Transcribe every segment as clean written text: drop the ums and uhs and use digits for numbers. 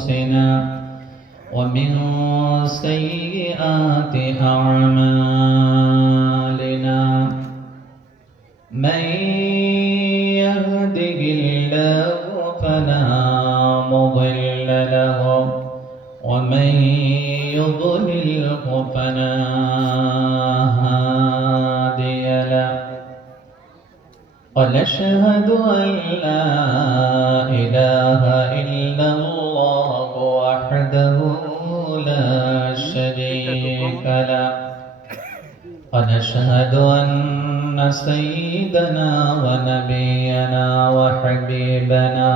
أنفسنا ومن سيئات أعمالنا من يهده الله فلا مضل له ومن يضلله فلا هادي له ونشهد أن لا إله إلا الله وحده لا شريك له ونشهد أن سيدنا ونبينا وحبيبنا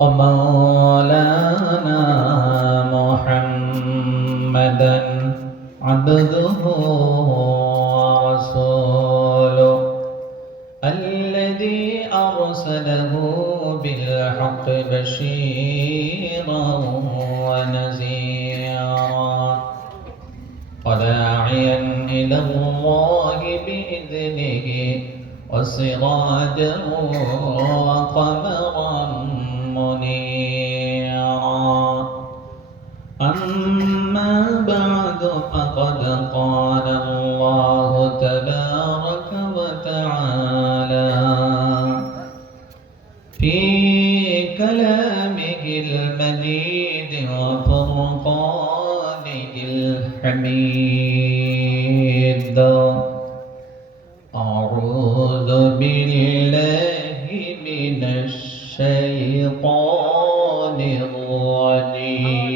ومولانا محمدا عبده ورسوله الذي أرسله بالحق بشيرا ونذيرا وداعيا إلى الله بإذنه وسراجا وقمرا منيرا أما بعد فقد قال الله تبارك وتعالى في كلامه المجيد وفرقانه الحميد أعوذ بالله من الشيطان الرجيم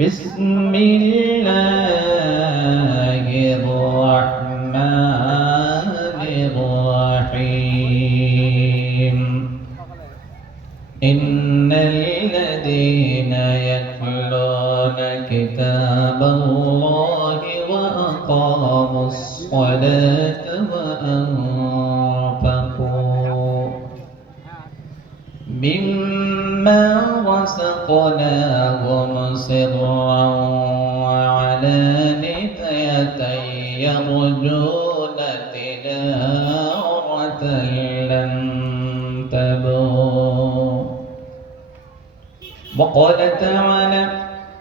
بسم الله الرحمن الرحيم إن الذين يتلون كتاب الله وأقاموا الصلاة وأنفقوا مما رزقناهم سرا وعلانية يرجون تجارة لن تبور وقال تعالى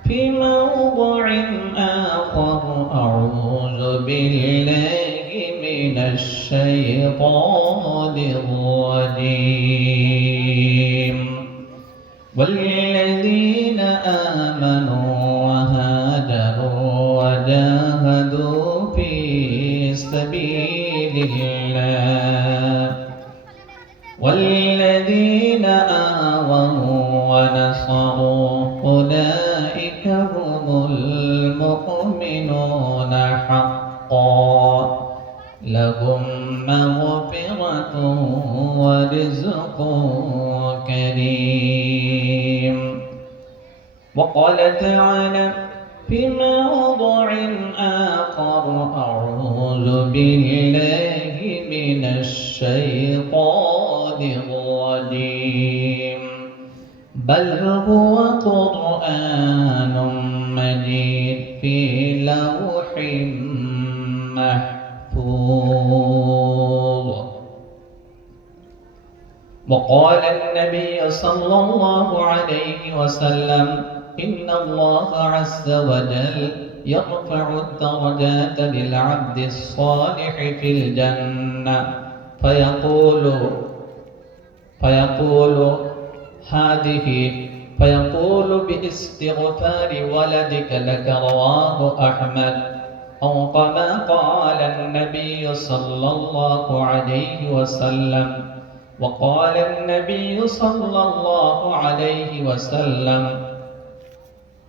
في موضع آخر أعوذ بالله من الشيطان الرجيم والذين آمنوا وهاجروا وجاهدوا في سبيل الله والذين آووا ونصروا أولئك هم المؤمنون حقا لهم مغفرة ورزق كريم وقال تعالى في موضع آخر أعوذ بالله من الشيطان الرجيم بل هو قرآن مجيد في لوح محفوظ وقال النبي صلى الله عليه وسلم إن الله عز وجل يرفع الدرجات للعبد الصالح في الجنة فيقول باستغفار ولدك لك رواه أحمد أو كما قال النبي صلى الله عليه وسلم وقال النبي صلى الله عليه وسلم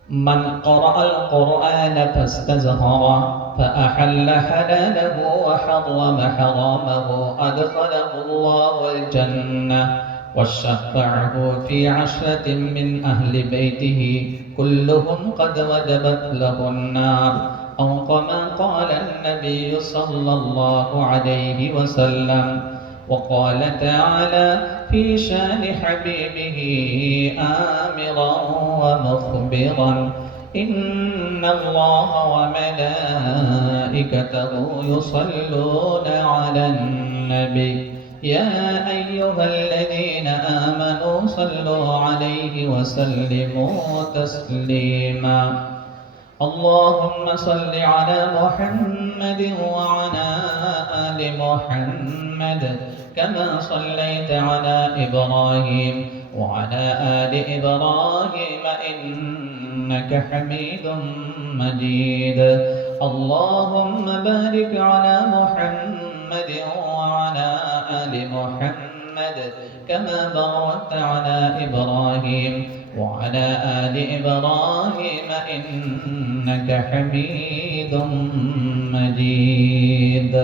من قرأ القرآن فاستزهر فأحل حلاله وحرم حرامه أدخله الله الجنة وشفعه في 10 من أهل بيته كلهم قد وجبت له النار أو كما قال النبي صلى الله عليه وسلم وقال تعالى في شان حبيبه آمرا ومخبرا إن الله وملائكته يصلون على النبي يا أيها الذين صلوا عليه وسلموا تسليما اللهم صل على محمد وعلى آل محمد كما صليت على إبراهيم وعلى آل إبراهيم إنك حميد مجيد اللهم بارك على محمد وعلى آل محمد كما باركت على إبراهيم وعلى آل إبراهيم إنك حميد مجيد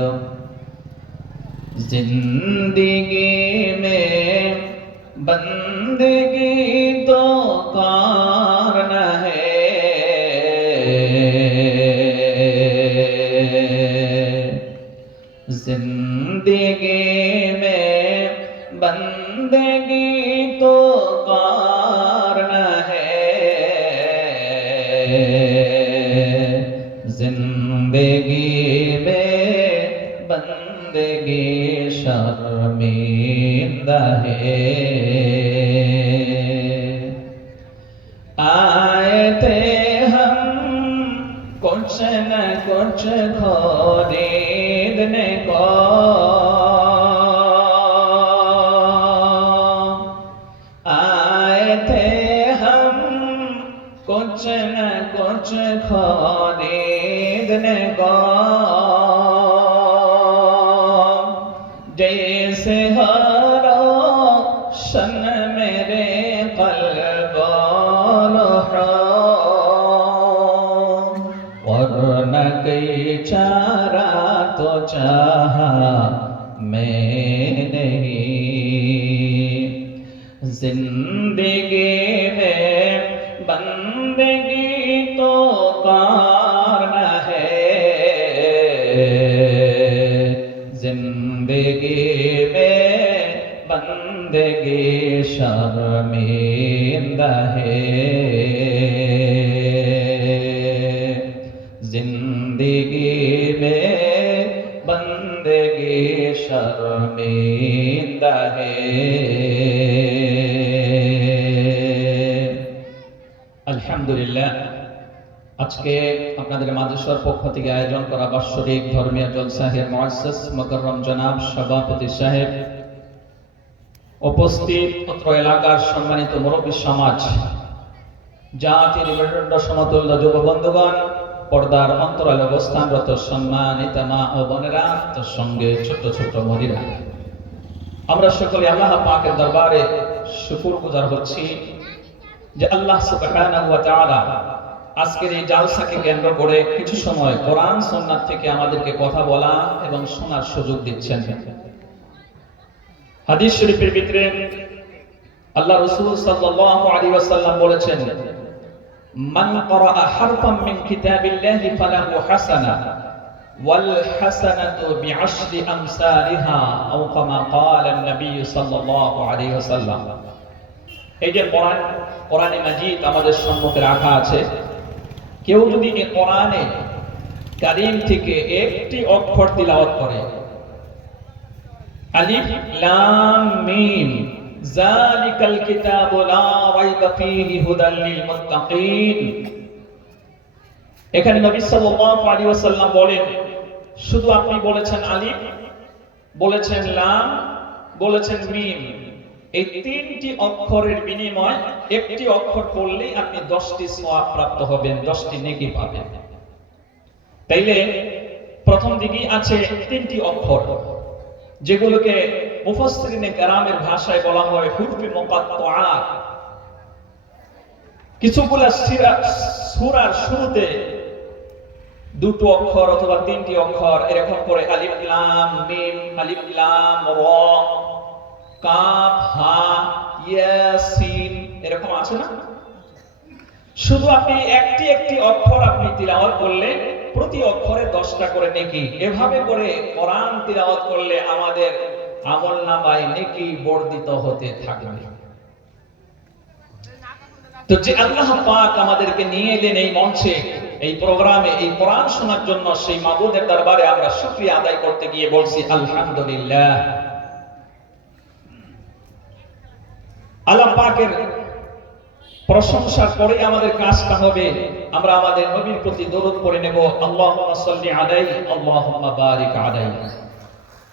जिंदगी में बंदगी तो कारण है जिंदगी में बंदगी तो कारण है जिंदगी में बंदगी शर्मिंदा है आए थे हम कुछ न कुछ खरीदने को आए थे हम कुछ न कुछ खरीदने को जैसे हर शन मेरे क़ल्ब वरना कई चारा तो चाहा मैं नहीं जिंदगी में बंदगी तो कारण है जिंदगी में बंदगी शर्मिंदा है जिंदगी में बंदगी शर्मिंदा है আলহামদুলিল্লাহ আজকে আপনাদের মাদ্রাসার পক্ষ থেকে আয়োজন করা বাৎসরিক ধর্মীয় জলসাহের মুআসসাস মুকাররম জনাব সভাপতি সাহেব উপস্থিত অত্র এলাকার সম্মানিত মুরব্বী সমাজ জাতির মেরুদণ্ড সমতুল্য যুব বন্ধুগণ পর্দার অন্তরালে অবস্থানরত সম্মানিত মা ও বোনেরা তার সঙ্গে ছোট ছোট মহিলা আমরা সকলে আল্লাহ পাকের দরবারে শুকরগুজার হচ্ছি যে আল্লাহ সুবহানাহু ওয়া তাআলা আজকের এই জালসাকে কেন্দ্র করে কিছু সময় কোরআন সুন্নাত থেকে আমাদেরকে কথা বলা এবং শোনার সুযোগ দিচ্ছেন হাদিস শরীফের ভিতরে আল্লাহ রাসূল সাল্লাল্লাহু আলাইহি ওয়াসাল্লাম বলেছেন মান ক্বারাআ হারফাম মিন কিতাবিল্লাহি ফালাহু হাসানা ওয়াল হাসানাতু বিআশরি আমসালিহা আও কামা ক্বালা an-নবী সাল্লাল্লাহু আলাইহি ওয়াসাল্লাম এই যে কোরআনে মাজিদ আমাদের সম্মুখে রাখা আছে কেউ যদি এই কোরআনে কারীম থেকে একটি অক্ষর তিলাওয়াত করে আলিফ লাম মিম যালিকাল কিতাবু লা রাইবা ফীহি হুদাল লিল মুত্তাকিন এখানে নবী সাল্লাল্লাহু আলাইহি ওয়াসাল্লাম বলেন শুধু আপনি বলেছেন আলিফ বলেছেন লাম বলেছেন মিম এই তিনটি অক্ষরের বিনিময় একটি অক্ষর পড়লেই আপনি 10টি সওয়াব প্রাপ্ত হবেন 10টি নেকি পাবেন তাইলে প্রথম দিকেই আছে তিনটি অক্ষর যেগুলোকে মুফাসসিরিনে কেরামের ভাষায় বলা হয় হুরফে মুকাত্তাআত কিছুগুলা সূরার শুরুতে দুটো অক্ষর অথবা তিনটি অক্ষর এরকম করে আলিফ লাম মিম আলিফ লাম র কাফ হা ইয়াসিন এরকম আছে না শুধু আপনি একটি একটি অক্ষর আপনি তিলাওয়াত করলে প্রতি অক্ষরে 10টা করে নেকি এভাবে করে কোরআন তিলাওয়াত করলে আমাদের আমলনামায় নেকি বর্ধিত হতে থাকবে তো যে আল্লাহ পাক আমাদেরকে নিয়ে এলেন এই মঞ্চে এই প্রোগ্রামে এই কোরআন শোনার জন্য সেই মাবুদের দরবারে আমরা শুকরিয়া আদায় করতে গিয়ে বলছি আলহামদুলিল্লাহ আল্লাহ পাকের প্রশংসা করে আমাদের কাজটা হবে, আমরা আমাদের নবীর প্রতি দরুদ পড়ে নেব, আল্লাহুম্মা সাল্লি আলাইহি আল্লাহুম্মা বারিক আলাইহি।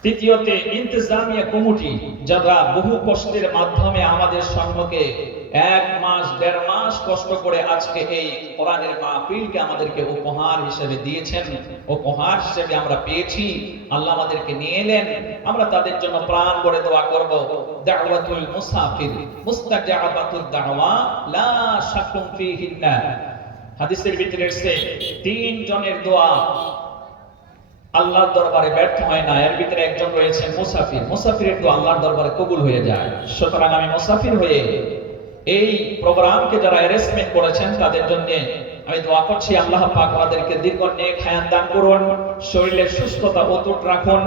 তৃতীয়তে ইন্তেজামিয়া কমিটি, যারা বহু কষ্টের মাধ্যমে আমাদের সম্মুখে 1 মাস 1.5 মাস কষ্ট করে আজকে এই কোরআনের মাহফিলকে আমাদেরকে উপহার হিসেবে দিয়েছেন, উপহার হিসেবে আমরা পেয়েছি, আল্লাহ আমাদেরকে নিয়ে এলেন, আমরা তাদের জন্য প্রাণ ভরে দোয়া করব। দাওয়াতুল মুসাফির মুস্তাজাবাতুদ দাওয়া লা শাকুম ফিহিন্না, হাদিসের ভিতরে এসেছে 3 জনের দোয়া আল্লাহর দরবারে ব্যর্থ হয় না, এর ভিতরে একজন রয়েছেন মুসাফির। মুসাফিরের দোয়া আল্লাহর দরবারে কবুল হয়ে যায়। সুতরাং আমি মুসাফির হয়ে এই প্রোগ্রামকে যারা অ্যারেঞ্জমেন্ট করেছেন তাদের জন্য আমি দোয়া করছি, আল্লাহ পাক আমাদেরকে দীর্ঘ নেক হায়াত দান করুন, শরীরের সুস্থতা অটুট রাখুন।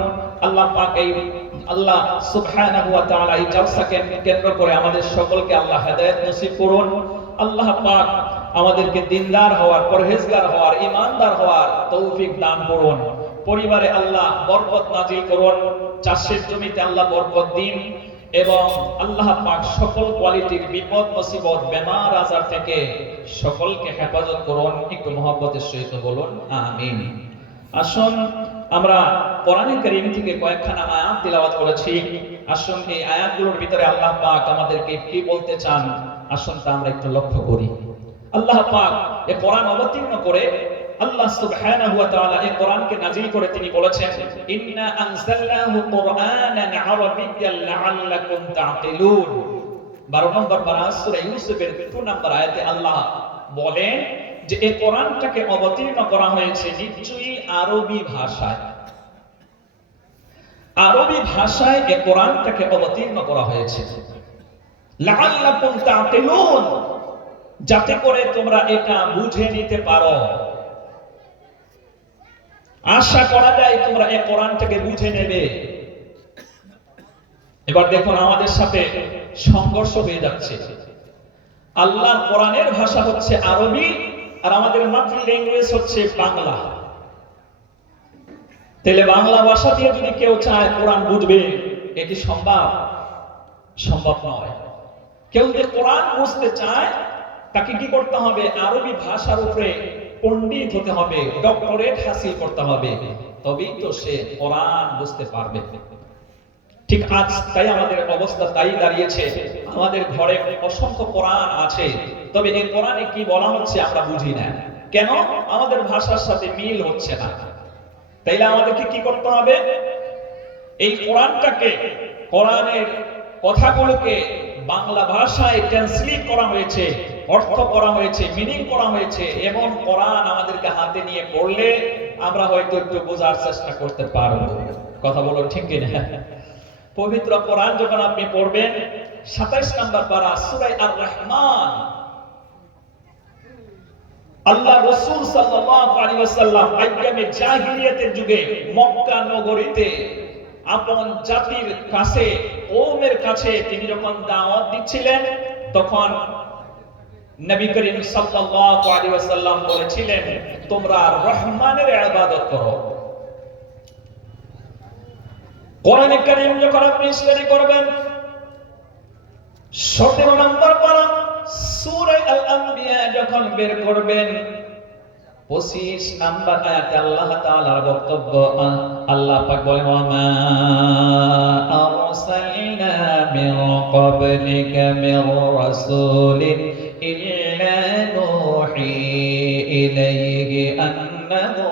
আল্লাহ পাক আল্লাহ সুবহানাহু ওয়া তাআলা এই জলসাকে কেন্দ্র করে আমাদের সকলকে আল্লাহ হেদায়েত নসিব করুন। আল্লাহ পাক আমাদেরকে দিনদার হওয়ার, পরহেজগার হওয়ার, ঈমানদার হওয়ার তৌফিক দান করুন। পরিবারে আল্লাহ বরকত নাজিল করুন, চাষের জমিতে আল্লাহ বরকত দিন, এবং আল্লাহ পাক সকল কোয়ালিটির বিপদ মুসিবত বেমার আজার থেকে সকলকে হেফাজত করুন। একটু মহব্বতের সহিত বলুন আমিন। আসুন আমরা কোরআনে কারীম থেকে কয়েকখানা আয়াত তিলাওয়াত করেছি, আসুন এই আয়াতগুলোর ভিতরে আল্লাহ পাক আমাদেরকে কি বলতে চান আসুন তা আমরা একটু লক্ষ্য করি। আল্লাহ পাক এই কোরআন অবতীর্ণ করে আল্লাহ সুবহানাহু ওয়া তাআলা এই কোরআনকে নাজিল করে তিনি বলেছেন, ইন্না আনজালনাহু কুরআনান আরাবিয়্যান লাআল্লাকুম তা'কিলুন। 12 নম্বর পারা সূরা ইউসুফের 2 নম্বর আয়াতে আল্লাহ বলেন যে এই কোরআনটাকে অবতীর্ণ করা হয়েছে নিশ্চয়ই আরবি ভাষায়। আরবি ভাষায় এই কোরআনটাকে অবতীর্ণ করা হয়েছে লাআল্লাকুম তা'কিলুন, যাতে করে তোমরা এটা বুঝে নিতে পারো। আশা করা যায় তোমরা এই কোরআনটাকে বুঝে নেবে। এবার দেখুন আমাদের সাথে সংঘর্ষ হয়ে যাচ্ছে। আল্লাহর কোরআনের ভাষা হচ্ছে আরবি আর আমাদের মাতৃ ল্যাঙ্গুয়েজ হচ্ছে বাংলা। তাহলে বাংলা ভাষা দিয়ে যদি কেউ চায় কোরআন বুঝবে, এটি সম্ভব? সম্ভব নয়। কেউ যদি কোরআন বুঝতে চায় তাকে কি করতে হবে? আরবি ভাষার উপরে পণ্ডিত হতে হবে, ডক্টরেট হাসিল করতে হবে, তবেই তো সে কোরআন বুঝতে পারবে। ঠিক আজ তাই আমাদের অবস্থা তাই দাঁড়িয়েছে। আমাদের ঘরে অসংখ্য কোরআন আছে, তবে এই কোরআনে কি বলা হচ্ছে আমরা বুঝি না। কেন? আমাদের ভাষার সাথে মিল হচ্ছে না। তাইলে আমাদেরকে কি করতে হবে? এই কোরআনটাকে, কোরআনের কথাগুলোকে বাংলা ভাষায় ট্রান্সলেট করা হয়েছে, অর্থ করা হয়েছে, মিনিং করা হয়েছে, এবং কোরআন আমাদেরকে হাতে নিয়ে পড়লে আমরা হয়তো একটু বোঝার চেষ্টা করতে পারবো। কথা বলো ঠিক কিনা? পবিত্র কোরআন যখন আপনি পড়বেন, 27 নম্বর পারা সূরা আর রহমান, আল্লাহ রাসূল সাল্লাল্লাহু আলাইহি ওয়াসাল্লাম আইয়ামে জাহিলিয়াতের যুগে মক্কা নগরীতে আপন জাতির কাছে, কওমের কাছে তিনি যখন দাওয়াত দিচ্ছিলেন, তখন নবী করিম সাল্লাল্লাহু আলাইহি ওয়াসাল্লাম বলেছিলেন তোমরা রহমানের ইবাদত করো। কোরআনে কারীম যখন আপনি স্টাডি করবেন, 17 নম্বর পারা সূরা আল-আনবিয়া যখন বের করবেন, 25 নম্বর আয়াতে আল্লাহ তাআলার বক্তব্য, আল্লাহ পাক বলেন ওয়ামা আরসালনা মিন ক্বাবলিকা মির রাসূলিন ইল্লা নূহি ইলাইহি আন্নাহু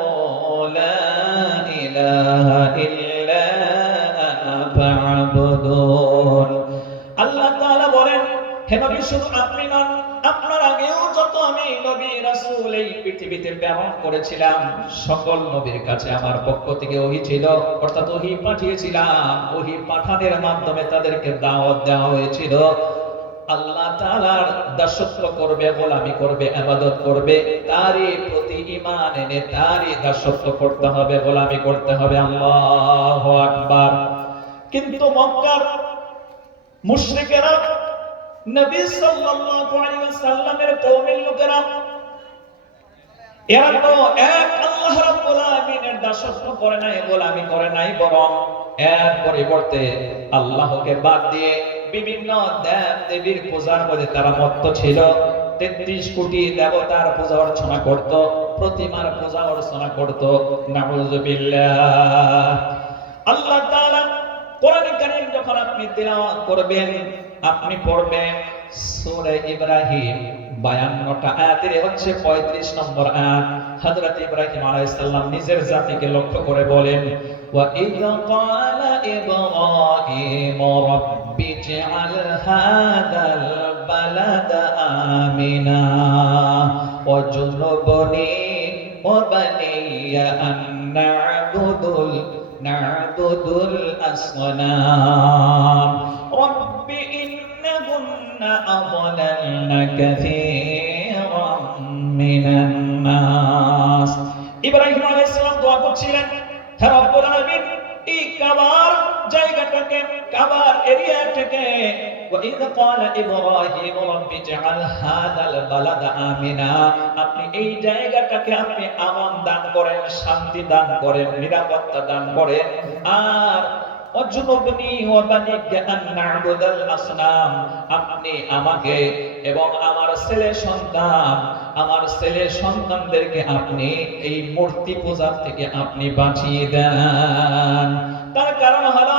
লা ইলাহা ইল্লা আনা ফা'বুদুন। আল্লাহ তাআলা বলেন হে নবী, শুধু আপনি নন, আপনার আগেও যত আমি নবী রাসূল এই পৃথিবীতে প্রেরণ করেছিলাম, সকল নবীর কাছে আমার পক্ষ থেকে ওহী ছিল, অর্থাৎ ওহী পাঠিয়েছিলাম। ওহী পাঠানোর মাধ্যমে তাদেরকে দাওয়াত দেওয়া হয়েছিল আল্লাহ তাআলার দাসত্ব করবে, গোলামি করবে, ইবাদত করবে, তারই প্রতি ঈমান এনে তারই দাসত্ব করতে হবে, গোলামি করতে হবে। আল্লাহু আকবার। কিন্তু মক্কার মুশরিকেরা, নবী সাল্লাল্লাহু আলাইহি ওয়াসাল্লামের কওমের লোকেরা, এরা তো এক আল্লাহ রাব্বুল আলামিনের দাসত্ব করে নাই, গোলামি করে নাই, বরং এর পরিবর্তে আল্লাহকে বাদ দিয়ে বিভিন্ন দেব দেবীর পূজার মধ্যে তারা মত্ত ছিল। 33 কোটি দেবতার পূজা অর্চনা করত, প্রতিমার পূজা অর্চনা করত। নাউযুবিল্লাহ। আল্লাহ তাআলা কোরআনে কারীম যখন আপনি তিলাওয়াত করবেন, আপনি পড়বেন সূরা ইব্রাহিম 52টা আয়াতের হচ্ছে 35 নম্বর আয়াত। হযরত ইব্রাহিম আলাইহিস সালাম নিজের জাতিকে লক্ষ্য করে বলেন, ওয়া ইয ক্বালা ইব্রাহিম রাব্বি ইজআল হাদাল বালাদা আমিনা ওয়াজনুবনি ওয়া বানিয়া আন না'বুদুল আসনাম রাব্বি ইন্নাহুন্না আضللن কাসীরাম মিনান নাস। ইব্রাহিম আলাইহিস সালাম দোয়া করছিলেন, হে রব্বুল আলামিন, এই কাবার জায়গাটাকে, কাবার এরিয়াটাকে, ওয়া ইয ক্বালা ইব্রাহিম রাব্বি ইজআল হাদাল বালাদা আমিনা, আপনি এই জায়গাটাকে আপনি আমান দান করেন, শান্তি দান করেন, নিরাপত্তা দান করেন। আর ওয়াজনুবনি ওয়া বানিয়া আন না'বুদাল আসনাম, আপনি আমাকে এবং আমার ছেলে সন্তানদেরকে আপনি এই মূর্তি পূজা থেকে আপনি বাঁচিয়ে দেন। তার কারণ হলো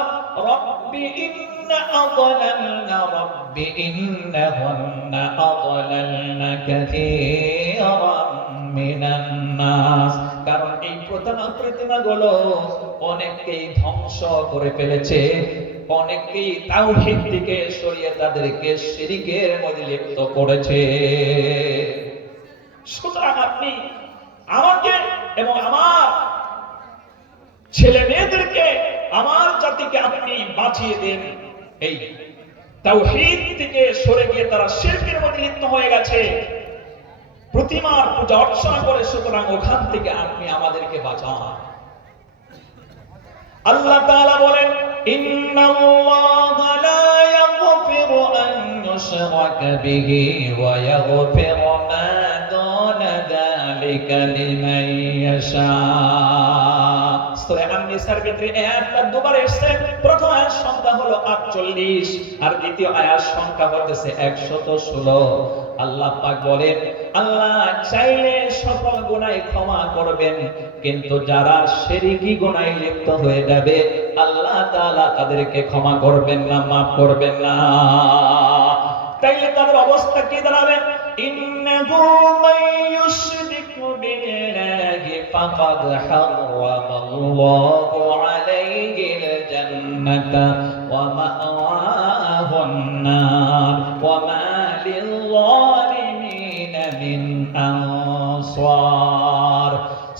রব্বি ইন্নাহুন্না আضللن কাসীরাম মিনান নাস, কারণ এই প্রতিমাগুলো অনেককেই ধ্বংস করে ফেলেছে, অনেককেই তাওহীদ থেকে সরিয়ে তাদেরকে শিরকের মধ্যে লিপ্ত করেছে। সুতরাং আপনি আমাকে এবং আমার ছেলে মেয়েদেরকে, আমার জাতিকে আপনি বাঁচিয়ে দেন। এই তাওহীদ থেকে সরে গিয়ে তারা শিরকের মধ্যে লিপ্ত হয়ে গেছে, প্রতিমার পূজা অর্চনা করে, সুতরাং ওখান থেকে আপনি আমাদেরকে বাঁচান। আল্লাহ তাআলা বলেন, ইন্নাল্লাহা লা ইয়াগফিরু আন ইউশরাকা বিহি ওয়া ইয়াগফিরু মা দুনা যালিকা লিমান ইয়াশা। সূরা আন-নিসার ভিতরে আয়াতটা দুবার এসেছে। প্রথম আয়াত সংখ্যা হলো 48 আর দ্বিতীয় আয়াত সংখ্যা হচ্ছে 116। আল্লাহ পাক বলেন, আল্লাহ চাইলে সকল গুনাহ ক্ষমা করবেন, কিন্তু যারা শিরকি গুনাহে লিপ্ত হয়ে যাবে আল্লাহ তাআলা তাদেরকে ক্ষমা করবেন না, মাফ করবেন না। তাইলে তাদের অবস্থা কি দাঁড়াবে? ইন্নাহু মাইয়ুশরিকু বিল্লাহি ফাকাদ হারামাল্লাহু আলাইহিল জান্নাতা ওয়া মা'ওয়াহুন নার ওয়া মা লিল-যালিমিন মিন আনসার।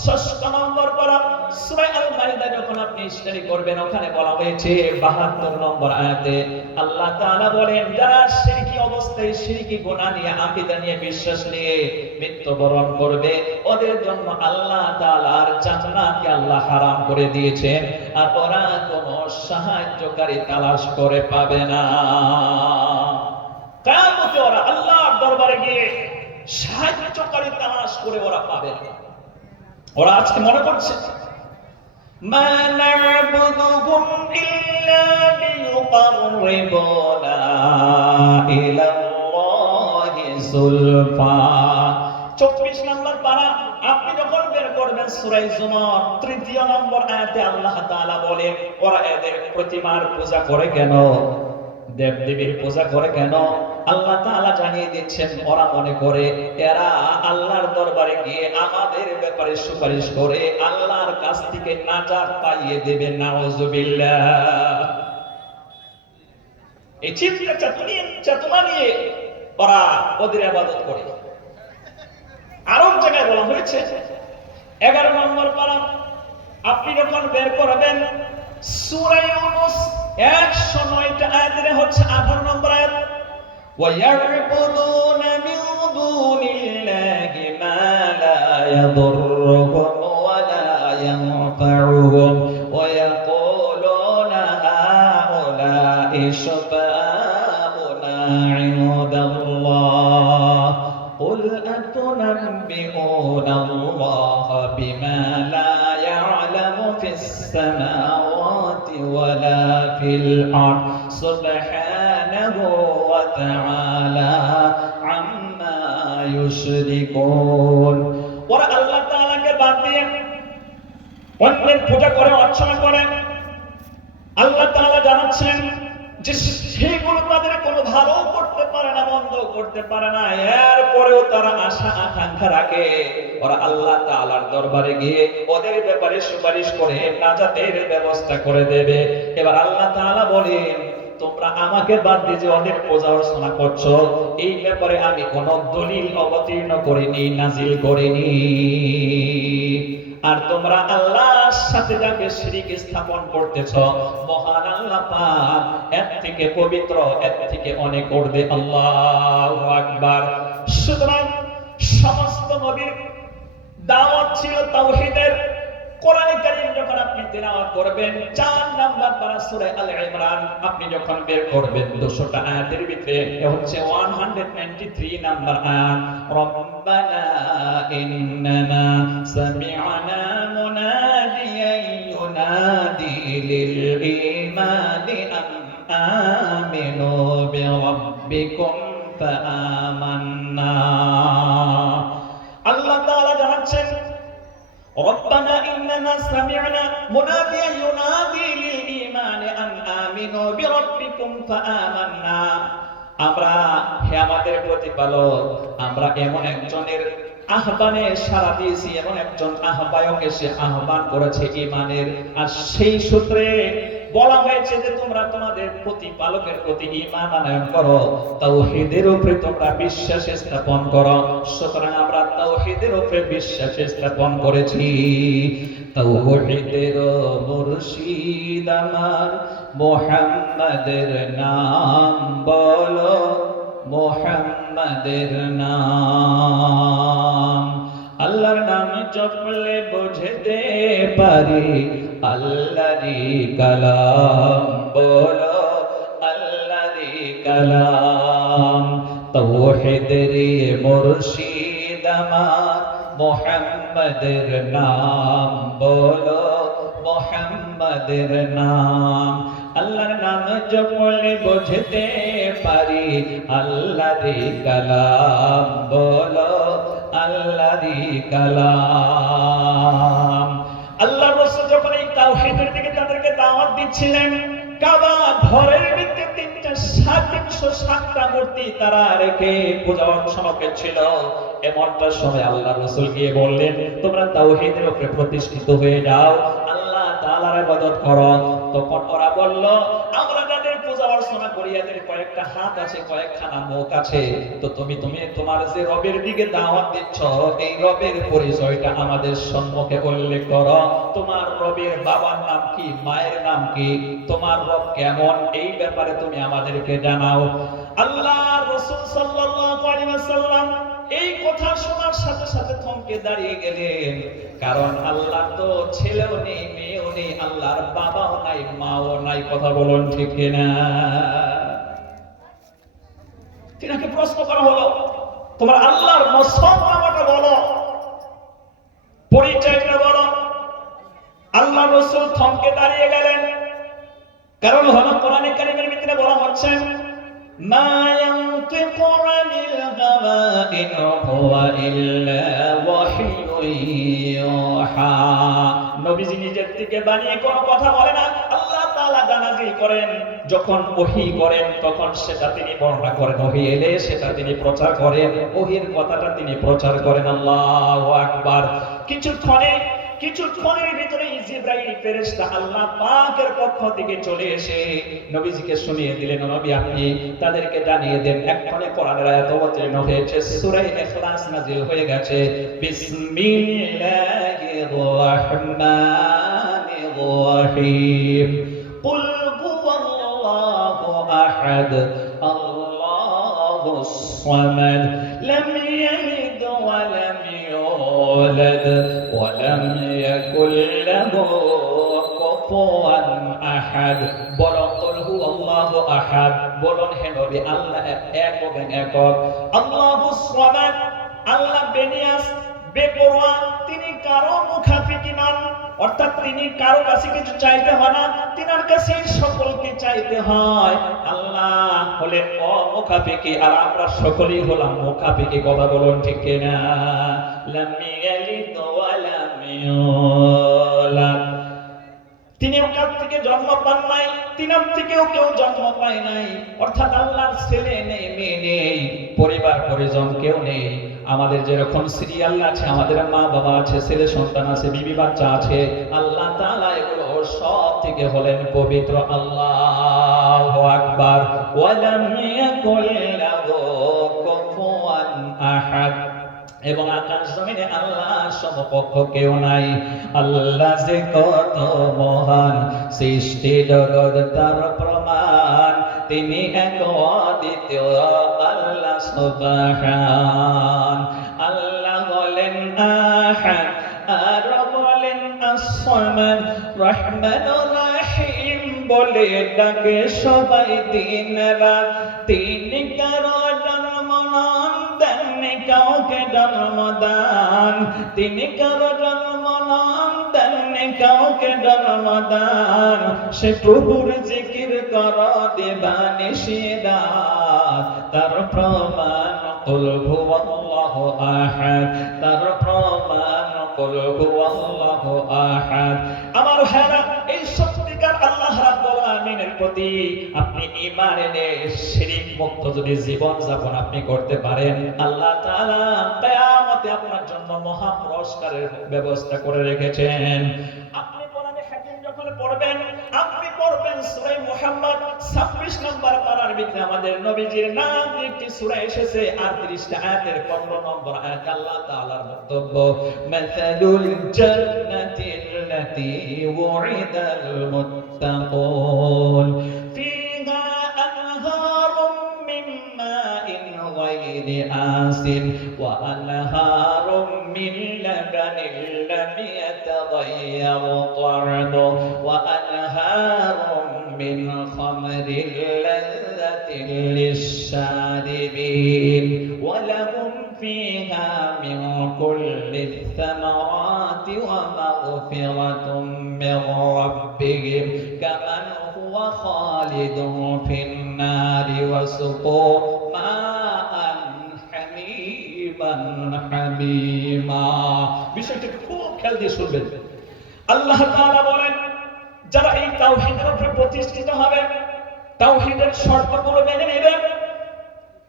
6 নম্বর পারা সূরা আল-মাইদা যখন আপনি স্টাডি করবেন, ওখানে বলা হয়েছে 72 নম্বর আয়াতে আল্লাহ তাআলা বলেন, যারা শিরকি অবস্থায় শিরকি গুনাহ নিয়ে, আকীদা নিয়ে, বিশ্বাস নিয়ে মৃত্যুবরণ করবে, ওদের জন্য আল্লাহ তাআলার জান্নাতকে আল্লাহ হারাম করে দিয়েছেন, আর ওরা কোনো সাহায্যকারী তালাশ করে পাবে না। কিয়ামতে ওরা আল্লাহর দরবারে গিয়ে সাহায্যকারী তালাশ করে ওরা পাবে না। ওরা আজকে মনে করছে, মা না'বুদুহুম ইল্লা লিয়ুকাররিবুনা ইলাল্লাহি যুলফা। 24 নম্বর পারা আপনি যখন বের করবেন সূরা জুমার 3 নম্বর আয়াতে আল্লাহ তাআলা বলেন, ওরা এদের প্রতিমার পূজা করে কেন, দেবদেবীর পূজা করে কেন? আল্লাহ তাআলা জানিয়ে দিচ্ছেন, ওরা মনে করে এরা আল্লাহর দরবারে গিয়ে আমাদের ব্যাপারে সুপারিশ করে আল্লাহর কাছ থেকে নাজাত পাইয়ে দেবে। নাউযুবিল্লাহ। এই চিন্তা চেতনা নিয়ে ওরা ওদের ইবাদত করে। আরো জায়গায় বলা হয়েছে 11 নম্বর পারা আপনি যখন বের করবেন সূরা ইউনূস 109টা আয়াতের হচ্ছে 18 নম্বর আয়াত, وَيَعْبُدُونَ مِن دُونِ اللَّهِ مَا لَا يَضُرُّهُمْ وَلَا يَنفَعُهُمْ وَيَقُولُونَ هَؤُلَاءِ شُفَعَاؤُنَا عِندَ اللَّهِ قُلْ أَتُنَبِّئُونَ اللَّهَ بِمَا لَا يَعْلَمُ فِي السَّمَاوَاتِ وَلَا فِي الْأَرْضِ سُبْحَانَهُ সুবহানাহু ওয়া তাআলা আম্মা ইউশরিকুন। ওরা আল্লাহ তাআলাকে বাদ দিয়ে অন্যের পূজা করে, অর্চনা করে। আল্লাহ তাআলা জানাচ্ছেন যে সেগুলো তাদের কোনো ভালো করতে পারে না, মন্দ করতে পারে না, এরপরেও তারা আশা আকাঙ্ক্ষা রাখে ওরা আল্লাহ তাআলার দরবারে গিয়ে ওদের ব্যাপারে সুপারিশ করে নাজাতের ব্যবস্থা করে দেবে। এবার আল্লাহ তাআলা বলেন, তোমরা আমাকে বাদ দিয়ে যে ওদের পূজা অর্চনা করছো, এই ব্যাপারে আমি কোনো দলিল অবতীর্ণ করিনি, নাজিল করিনি। আর তোমরা আল্লাহর সাথে যাকে শিরিক স্থাপন করতেছ, মহান আল্লাহ পাক এর থেকে পবিত্র, এর থেকে অনেক ঊর্ধ্বে। আল্লাহু আকবার। সুতরাং সমস্ত নবীর দাওয়াত ছিল তাওহীদের। কোরআনে কারীম যখন আপনি তিলাওয়াত করবেন, 4 নাম্বার পারা সূরা আল ইমরান আপনি যখন বের করবেন, 200টা আয়াতের ভিতরে হচ্ছে 193 নাম্বার আয়াত, রব্বানা ইন্নানা সামি'না মুনাদিয়ান ইউনাদি লিল ঈমানি আন আমিনু বিরাব্বিকুম ফাআমান্না। আল্লাহ তাআলা জানাচ্ছেন, ربنا إننا سمعنا مناديا ينادي للإيمان أن آمنوا بربكم فآمنا। আমরা হে আমাদের প্রতিপালক, আমরা এমন একজনের আহ্বানে সাড়া দিয়েছি, এমন একজন আহ্বায়ক এসে আহ্বান করেছে ঈমানের, আর সেই সূত্রে বলা হয়েছে যে তোমরা তোমাদের প্রতিপালকের প্রতি ঈমান আনয়ন করো, তাওহীদের উপরে তোমরা বিশ্বাস স্থাপন করো। সুতরাং আমরা তাওহীদের উপরে বিশ্বাস স্থাপন করেছি। তাওহীদের মুর্শিদ আমার মুহাম্মাদের নাম বলো, মুহাম্মাদের নাম। আল্লাহর নাম জপলে বুঝতে পারি আল্লাহরই কালাম বলো, আল্লাহরই কালাম। তাওহীদের মুর্শিদ আমার মুহাম্মাদের নাম বলো, মুহাম্মাদের নাম। আল্লাহর নাম জপলে বুঝতে পারি আল্লাহরই কালাম বলো, আল্লাহরই কালাম। আল্লাহ রাসূল যখন এই তাওহীদের দিকে তাদেরকে দাওয়াত দিচ্ছিলেন, কাবা ঘরের ভিতরে 307টা মূর্তি তারা রেখে পূজা অর্চনা করছিল। এমনটা সময় আল্লাহ রাসূল গিয়ে বললেন, তোমরা তাওহীদের উপরে প্রতিষ্ঠিত হয়ে যাও, আল্লাহ তাআলার ইবাদত করো। তখন ওরা বলল, আমরা যাদের পূজা অর্চনা করি এদের কয়েকটা হাত আছে, কয়েকখানা মুখ আছে, তো তুমি তোমার যে রবের দিকে দাওয়াত দিচ্ছ, এই রবের পরিচয়টা আমাদের সম্মুখে উল্লেখ করো। তোমার রবের বাবার নাম কি, মায়ের নাম কি, তোমার রব কেমন, এই ব্যাপারে তুমি আমাদেরকে জানাও। আল্লাহ রাসূল সাল্লাল্লাহু আলাইহি ওয়াসাল্লাম এই কথা শোনার সাথে সাথে থমকে দাঁড়িয়ে গেলেন। কারণ আল্লাহ তো ছেলেও নেই, মেয়েও নেই, আল্লাহর বাবাও নাই, মাও নাই। কথা বলুন ঠিক কিনা? তিনাকে প্রশ্ন করা হলো, তোমার আল্লাহর মসম নামটা বলো, পরিচয়টা বলো। আল্লাহ রাসূল থমকে দাঁড়িয়ে গেলেন। কারণ হলো কোরআনে কারীমের ভিতরে বলা হচ্ছে, মা ইয়ানতিকু আনিল হাওয়া ইন হুয়া ইল্লা ওয়াহয়ুন ইউহা। নবীজি নিজের থেকে বানিয়ে কোনো কথা বলে না, আল্লাহ তাআলা নাযিল করেন। যখন ওহী করেন তখন সেটা তিনি বর্ণনা করেন, ওহী এলে সেটা তিনি প্রচার করেন, ওহীর কথাটা তিনি প্রচার করেন। আল্লাহু আকবার। কিছুক্ষণের ভিতরে জিবরাইল ফেরেশতা আল্লাহ পাকের পক্ষ থেকে চলে এসে নবীজিকে শুনিয়ে দিলেন, নবী আপনি তাদেরকে জানিয়ে দেন এক্ষণে কোরআনের আয়াত অবতীর্ণ হয়েছে, সূরা ইখলাস নাযিল হয়ে গেছে। বিসমিল্লাহির রাহমানির রহিম। কুল হুয়াল্লাহু আহাদ আল্লাহুস সামাদ লাম ইয়ালিদ ওয়া লাম ইউলাদ ওয়া লাম ইয়াকুল লাহু কুফুয়ান আহাদ। বলো কুল হুয়াল্লাহু আহাদ, বলুন হে নবী আল্লাহ এক এবং একক। আল্লাহুস সামাদ, আল্লাহ বেনিয়াস, বেপরোয়া, তিনি কারো মুখাপেক্ষী নন, অর্থাৎ তিনি কারো কাছে কিছু চাইতে হয় না, তিনার কাছে সকলকে চাইতে হয়। আল্লাহ হলেন অমুখাপেক্ষী, আর আমরা সকলেই হলাম মুখাপেক্ষী। কথা বলুন ঠিক কিনা? লাম ইয়ালিদ ওয়া লাম ইউলাদ, তিনিও কার থেকে জন্ম পান নাই, তিনার থেকেও কেউ জন্ম পায় নাই। অর্থাৎ আল্লাহর ছেলে নেই, মেয়ে নেই, পরিবার পরিজন কেউ নেই। আমাদের যেরকম সিরিয়াল আছে, আমাদের মা বাবা আছে, ছেলে সন্তান আছে, বিবি বাচ্চা আছে, আল্লাহ তাআলা এগুলো সব থেকে হলেন পবিত্র। আল্লাহু আকবার। ওয়ালাম ইয়াকুল লাহু কুফুয়ান আহাদ, এবং আকাশ জমিনে আল্লাহ সমকক্ষ কেউ নাই। আল্লাহ যে কত মহান, সৃষ্টি জগৎ তার প্রমাণ, তিনি এক অদ্বিতীয় আল্লাহ সুবহান। আল্লাহ বলেন আহাদ, আর বলেন as-সামাদ, রহমানুর রহিম বলে ডাকে সবাই দিন রাত। তিনি কারো জন্ম নাম দেননি, কাউকে জন্মদান, তিনি কারো জন্ম নাম দেননি, কাউকে জন্মদান। সে প্রভুর জিকির কর দিবানিশি রাত, তার প্রমাণ কুল হুয়াল্লাহু আহাদ, তার প্রমাণ কুল হুয়াল্লাহু আহাদ। আমার ভাইরা, এই সত্যিকার আল্লাহ রাব্বুল আলামিনের প্রতি আপনি ঈমান এনে শিরক মুক্ত যদি জীবন যাপন আপনি করতে পারেন, আল্লাহ তাআলা কিয়ামতে আপনার জন্য মহা পুরস্কারের ব্যবস্থা করে রেখেছেন। আপনি কোরআনে হাকিম যখন পড়বেন, আপনি পড়বেন সূরা মুহাম্মদ 26 নম্বর পারার ভিতরে আমাদের নবীজির নাম একটি সূরা এসেছে, 38 আয়াতের 15 নম্বর আয়াত। আল্লাহ তাআলার বক্তব্য, মাসালুল জান্নাতিল্লাতী ওয়াইদাল মুত্তাকুন ফিহা আনহারুম মিন মাইন গায়রি আসিন ওয়া আনহারুম মিন লাবানিল লাম ইয়াতাগায়্যার তা'আমুহু ওয়া আনহারুম মিন খামরিল লাযযাতিন লিশ-শারিবিন ওয়া লাহুম ফিহা মিন কুল্লিথ থামারাতি ওয়া মাগফিরাতুম মির রাব্বিহিম কামান হুয়া খালিদুন ফিন-নারি ওয়া সুকু মাআন হামিমান হামিমা। বিষয়টা খুব খেয়াল দিয়ে শুনবেন। আল্লাহ তাআলা বলেন, যারা এই তাওহীদের উপরে প্রতিষ্ঠিত হবে, তাওহীদের শর্তগুলো মেনে নেবে,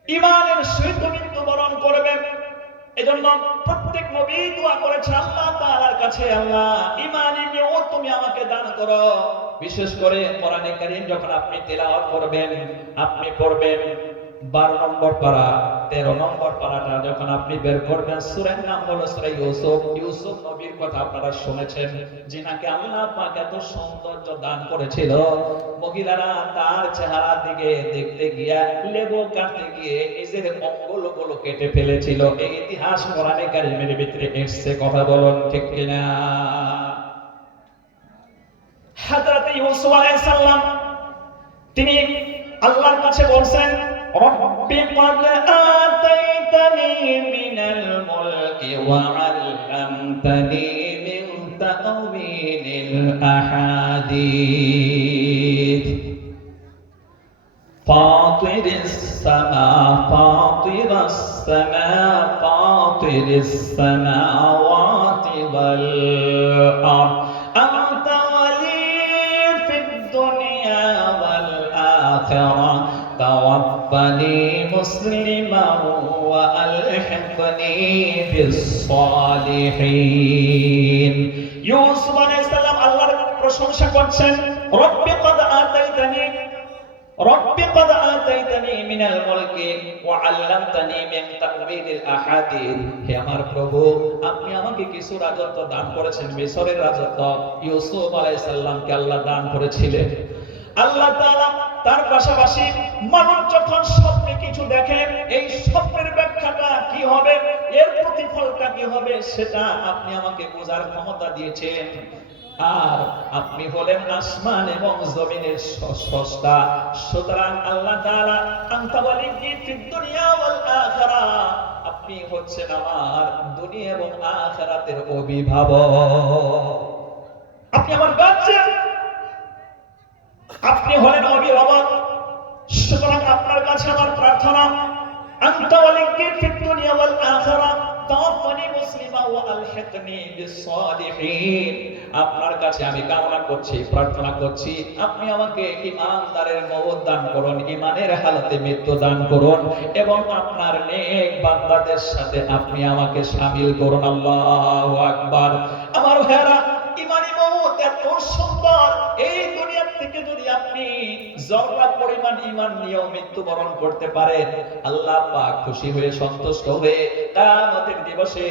ঈমানের সহিত মৃত্যুবরণ করবে। এজন্য প্রত্যেক নবী দোয়া করেছেন আল্লাহ তাআলার কাছে, আল্লাহ ঈমানী নিয়ত তুমি আমাকে দান করো। বিশেষ করে কোরআনে কারীম যখন আপনি তেলাওয়াত করবেন, আপনি পড়বেন 12 নম্বর পারা, 13 নম্বর পারাটা যখন আপনি বের করবেন, সূরার নাম হলো সূরা ইউসুফ। ইউসুফ নবীর কথা আপনারা শুনেছেন, যিনাকে আল্লাহ পাক এত সৌন্দর্য দান করেছিল, মহিলারা তার চেহারা দিকে দেখতে গিয়া লেবু কাটতে গিয়ে নিজের অঙ্গগুলো কেটে ফেলেছিল। এই ইতিহাস কোরআনে কারীমের ভিতরে এসেছে। কথা বলুন ঠিক কিনা? হযরত ইউসুফ আলাইহিস সালাম তিনি আল্লাহর কাছে বলছেন, রব্বি ক্বাদ আতাইতানি মিনাল মুলকি ওয়া আল্লামতানি মিন তা'ওয়িলিল আহাদিস ফাতিরিস সামাওয়াতি ওয়াল আরদ আনতা ওয়ালি ফিদ দুনিয়া ওয়াল আখিরাহ তাওয়াফানি মুসলিমান ওয়া আলহিকনি বিস-সালিহিন। ইউসুফ আলাইহিস সালাম আল্লাহর প্রশংসা করছেন, রব্বি ক্বাদ আতাইতানি মিনাল মুলকি ওয়া আল্লামতানি মিন তা'ওয়িলিল আহাদিস। হে আমার প্রভু, আপনি আমাকে কিছু রাজত্ব দান করেছেন, মিশরের রাজত্ব ইউসুফ আলাইহিস সালামকে আল্লাহ দান করেছিলেন। আল্লাহ তাআলা তার পাশাপাশি মানুষ যখন স্বপ্নে কিছু দেখে, এই স্বপ্নের ব্যাখ্যাটা কি হবে, এর প্রতিফলটা কি হবে, সেটা আপনি আমাকে বোঝার ক্ষমতা দিয়েছেন। আর আপনি হলেন আসমান এবং জমিনের স্রষ্টা। সুতরাং আল্লাহ তাআলা আনতা ওয়ালিয়্যি ফিদ দুনিয়া ওয়াল আখিরাহ, আপনি আপনি হচ্ছেন আমার দুনিয়া এবং আখিরাতের অভিভাবক। আপনি আমার গার্জিয়ান, আপনি হলেন অভিভাবক। সুতরাং আপনার কাছে আমার প্রার্থনা, আনতা ওয়ালিয়্যি ফিদ দুনিয়া ওয়াল আখিরাহ তাওয়াফানি মুসলিমা ওয়া আলহিকনি বিস-সালিহিন। আপনার কাছে আমি কামনা করছি, প্রার্থনা করছি, আপনি আমাকে ঈমানদারের মওত দান করুন, ঈমানের হালতে মৃত্যু দান করুন এবং আপনার নেক বান্দাদের সাথে আপনি আমাকে শামিল করুন। আল্লাহু আকবার। আমার ভাইরা, ঈমানি মওত এত সুন্দর, এই দুনিয়া থেকে যদি আপনি জররা পরিমাণ ঈমান নিয়েও মৃত্যুবরণ করতে পারেন, আল্লাহ পাক খুশি হয়ে সন্তুষ্ট হয়ে কিয়ামতের দিবসে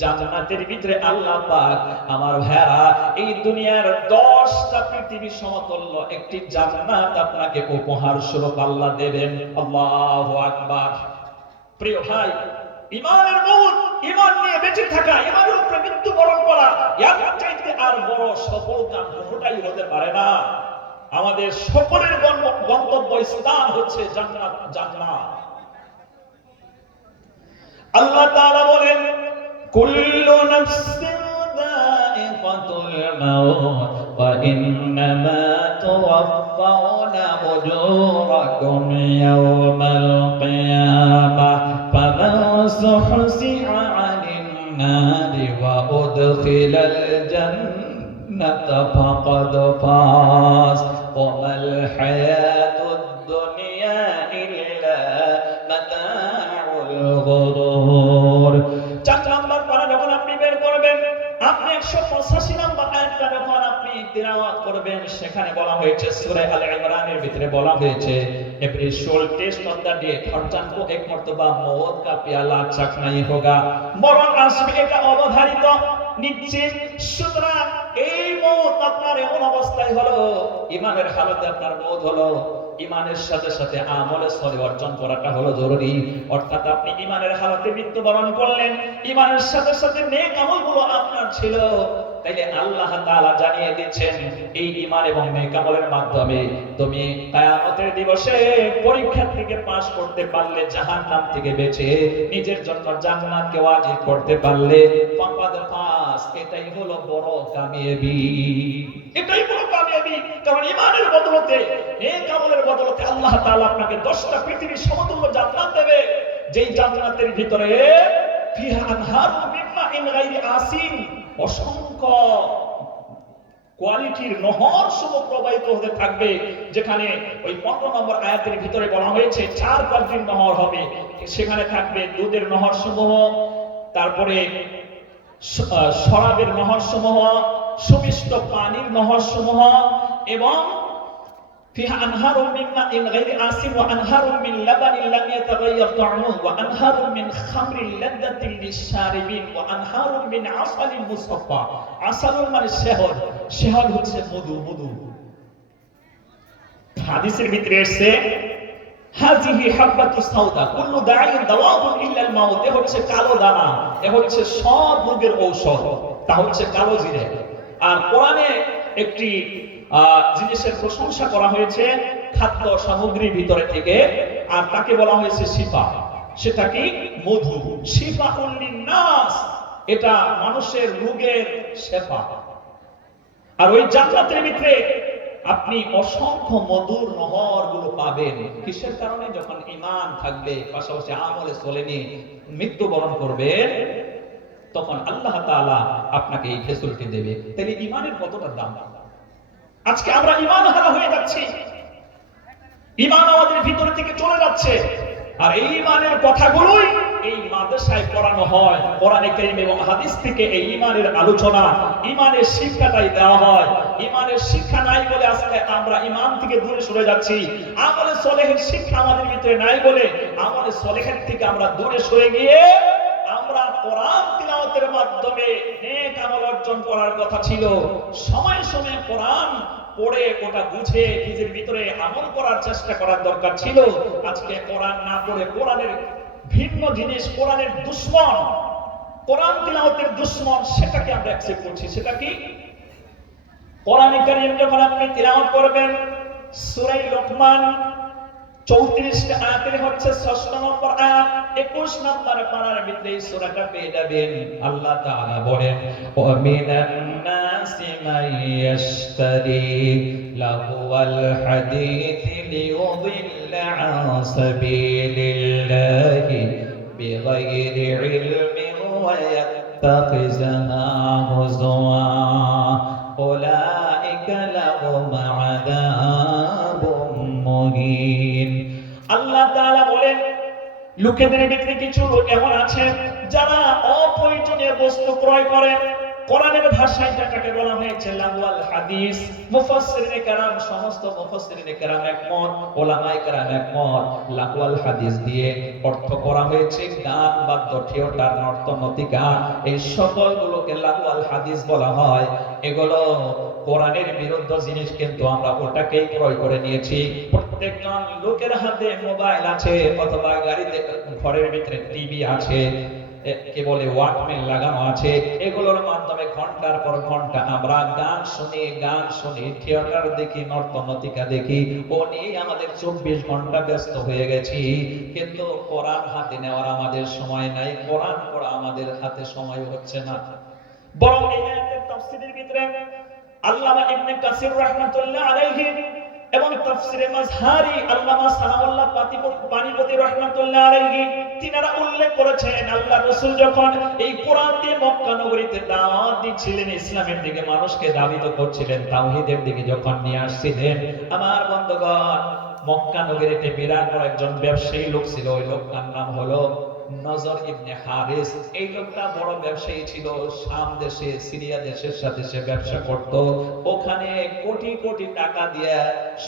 জান্নাতের ভিতরে আল্লাহ পাক আমার ভাইরা এই দুনিয়ার 10টা পৃথিবী সমতুল্য একটি জান্নাত আপনাকে উপহার স্বরূপ আল্লাহ দেবেন। আল্লাহু আকবার। প্রিয় ভাই, ঈমানের মওত, ঈমান নিয়ে বেঁচে থাকা, ঈমানের উপরে মৃত্যুবরণ করা, এর চাইতে আর বড় সফল কাম কোনটাই হতে পারে না। আমাদের সকলের গন্তব্য স্থান হচ্ছে জান্নাত। জান্নাত। আল্লাহ তাআলা বলেন, কুল্লু নাফসিন যায়িকাতুল মাউত ওয়া ইন্নামা তুওয়াফাউনা উজুরাকুম ইয়াওমাল কিয়ামাহ ফামান যুহজিহা আনিন নারি ওয়া উদখিলাল জান্নাতা ফাকাদ ফাজ ওয়া মাল হায়াতুদ দুনিয়া ইল্লা মাতাউল গুরুর। 4 নাম্বার পারা যখন আপনি বের করবেন, আপনি 185 নাম্বার আয়াতটা যখন আপনি তিলাওয়াত করবেন, সেখানে বলা হয়েছে, সূরা আলে ইমরানের ভিতরে বলা হয়েছে, every soul taste of the day हर जान को एक मर्तबा मौत का प्याला चखना ही होगा। মরণ আসবে, এটা অবধারিত নিশ্চিত। সুতরাং এই মওত আপনার এমন অবস্থায় হলো, ঈমানের হালতে আপনার মওত হলো, ঈমানের সাথে সাথে আমলে সলিহ অর্জন করাটা হলো জরুরি। অর্থাৎ আপনি ঈমানের হালতে মৃত্যুবরণ করলেন, ঈমানের সাথে সাথে নেক আমলগুলো আপনার ছিল, তাইলে আল্লাহ তাআলা জানিয়ে দিচ্ছেন, এই ঈমান এবং নেক আমলের মাধ্যমে তুমি কিয়ামতের দিবসে পরীক্ষা থেকে পাস করতে পারলে, জাহান্নাম থেকে বেঁচে নিজের জন্য জান্নাতকে ওয়াজিব করতে পারলে ফাকাদ ফাস। এটাই হলো বড় কামিয়াবি, এটাই বড় কামিয়াবি। কারণ ঈমানের বদলতে, নেক আমলের বদলতে আল্লাহ তাআলা আপনাকে 10টা পৃথিবীর সমতুল্য জান্নাত দেবে, যেই জান্নাতের ভিতরে ফিহা আনহারু মিন মাইন গায়রি আসিন, অসংখ্য কোয়ালিটির নহর সমূহ প্রবাহিত হতে থাকবে। যেখানে ওই 15 নম্বর আয়াতের ভিতরে বলা হয়েছে 4 কোয়ালিটির নহর হবে। সেখানে থাকবে দুধের নহর সমূহ, তারপরে শরাবের নহর সমূহ, সুমিষ্ট পানির নহর সমূহ, এবং فيها أنهار من ماء غير آسن وأنهار من لبن لم يتغير طعمه وأنهار من خمر لذة للشاربين وأنهار من عسل مصفى। عسل মানে শহদ, শহদ হচ্ছে মধু। মধু হাদিসের ভিতরে এসেছে, হাযিহি হাব্বাতুস সাউদা কুল্লু দাঈন দাওয়াবুন ইল্লাল মাউত। এ হচ্ছে কালো দানা, এ হচ্ছে সব রোগের ঔষধ, তা হচ্ছে কালো জিরে। আর কোরআনে একটি জিনিসের প্রশংসা করা হয়েছে খাদ্য সামগ্রীর ভিতরে থেকে, আর তাকে বলা হয়েছে শিফা। সেটা কি? মধু। শিফাউল লিন্নাস, এটা মানুষের রোগের শেফা। আর ওই জান্নাতের ভিতরে আপনি অসংখ্য মধুর নহরগুলো পাবেন। কিসের কারণে? যখন ঈমান থাকবে, পাশাপাশি আমলে চলেনি, মৃত্যুবরণ করবেন, তখন আল্লাহ তাআলা আপনাকে এই ফেসিলিটি দেবে। তাহলে ঈমানের কতটা দাম! আজকে আমরা ঈমান হারা হয়ে যাচ্ছি, ঈমান আমাদের ভিতর থেকে চলে যাচ্ছে। আর এই ঈমানের কথাগুলোই এই মাদ্রাসায় পড়ানো হয়, কোরআনে কারীম এবং হাদিস থেকে এই ঈমানের আলোচনা, ঈমানের শিক্ষাটাই দেওয়া হয়। ঈমানের শিক্ষা নাই বলে আজকে আমরা ঈমান থেকে দূরে সরে যাচ্ছি। আমলে সলেহের শিক্ষা আমাদের ভিতরে নাই বলে আমলে সলেহের থেকে আমরা দূরে সরে গিয়ে আমরা কোরআন তিলাওয়াতের মাধ্যমে নেক আমল অর্জন করার কথা ছিল। সময় সময়ে কোরআন পড়ে ওটা বুঝে নিজের ভিতরে আমল করার চেষ্টা করার দরকার ছিল। আজকে কোরআন না পড়ে কোরআনের ভিন্ন জিনিস, কোরআনের দুশমন, কোরআন তিলাওয়াতের দুশমন, সেটাকে আমরা অ্যাকসেপ্ট করছি। সেটা কি? কোরআনে কারীম যখন আপনি তিলাওয়াত করবেন, সূরা লোকমান 34 আয়াতের হচ্ছে 6 নম্বর আয়াত, 21 নম্বর পারার ভিতরে এই সূরাটা পেয়ে যাবেন। আল্লাহ তাআলা বলেন, ওয়া মিনান নাসি মান ইয়াশতারি লাহুয়াল হাদীথি লিয়ুদিল্লা আন সাবিলিল্লাহি বিগাইরি ইলমিন ওয়া ইয়াত্তাখিযাহা হুজুয়া উলাইকা লাহুম আযাবুম মুহিন। আল্লাহ তাআলা বলেন, লোকেদের ভিতরে কিছু লোক এমন আছে যারা অপ্রয়োজনীয় বস্তু ক্রয় করে। কোরআনের ভাষায় যেটাকে বলা হয়েছে লাহওয়াল হাদিস। মুফাসসিরিনে কেরাম, সমস্ত মুফাসসিরিনে কেরাম একমত, উলামায়ে কেরাম একমত, লাহওয়াল হাদিস দিয়ে অর্থ করা হয়েছে গান, বাদ্য, থিয়েটার, নর্তনতিকা, এই সকলগুলোকে লাহওয়াল হাদিস বলা হয়। এগুলো কোরআনের বিরুদ্ধ জিনিস, কিন্তু আমরা ওটাকেই ক্রয় করে নিয়েছি। প্রত্যেকজন লোকের হাতে মোবাইল আছে অথবা গাড়িতে, ঘরের ভিতরে টিভি আছে, কে বলে ওয়াকম্যান লাগানো আছে। এগুলোর মাধ্যমে ঘন্টার পর ঘন্টা আমরা গান শুনি, থিয়েটার দেখি, নর্তনতিকা দেখি, ও নিয়ে আমাদের 24 ঘন্টা ব্যস্ত হয়ে গেছি। কিন্তু কোরআন হাতে নেওয়ার আমাদের সময় নাই, কোরআন পড়া আমাদের হাতে সময় হচ্ছে না। বরং এই আয়াতের তাফসীরের ভিতরে আল্লামা ইবনে কাসির রাহমাতুল্লাহ আলাইহি এবং তাফসীরে মাজহারি আল্লামা সানাউল্লাহ পানিপতি রাহমাতুল্লাহ আলাইহি তিনারা উল্লেখ করেছেন, আল্লাহ রাসূল যখন এই কোরআন দিয়ে মক্কা নগরীতে দাওয়াত দিচ্ছিলেন, ইসলামের দিকে মানুষকে দাবিত করছিলেন, তাওহীদের দিকে যখন নিয়ে আসছিলেন, আমার বন্ধুগণ, মক্কা নগরীতে বিরাট বড় একজন ব্যবসায়ী লোক ছিল। ওই লোকটার নাম হলো নজর ইবনে হারিস। এই লোকটা বড় ব্যবসায়ী ছিল, শাম দেশে, সিরিয়া দেশের সাথে সে ব্যবসা করত। ওখানে কোটি কোটি টাকা দিয়ে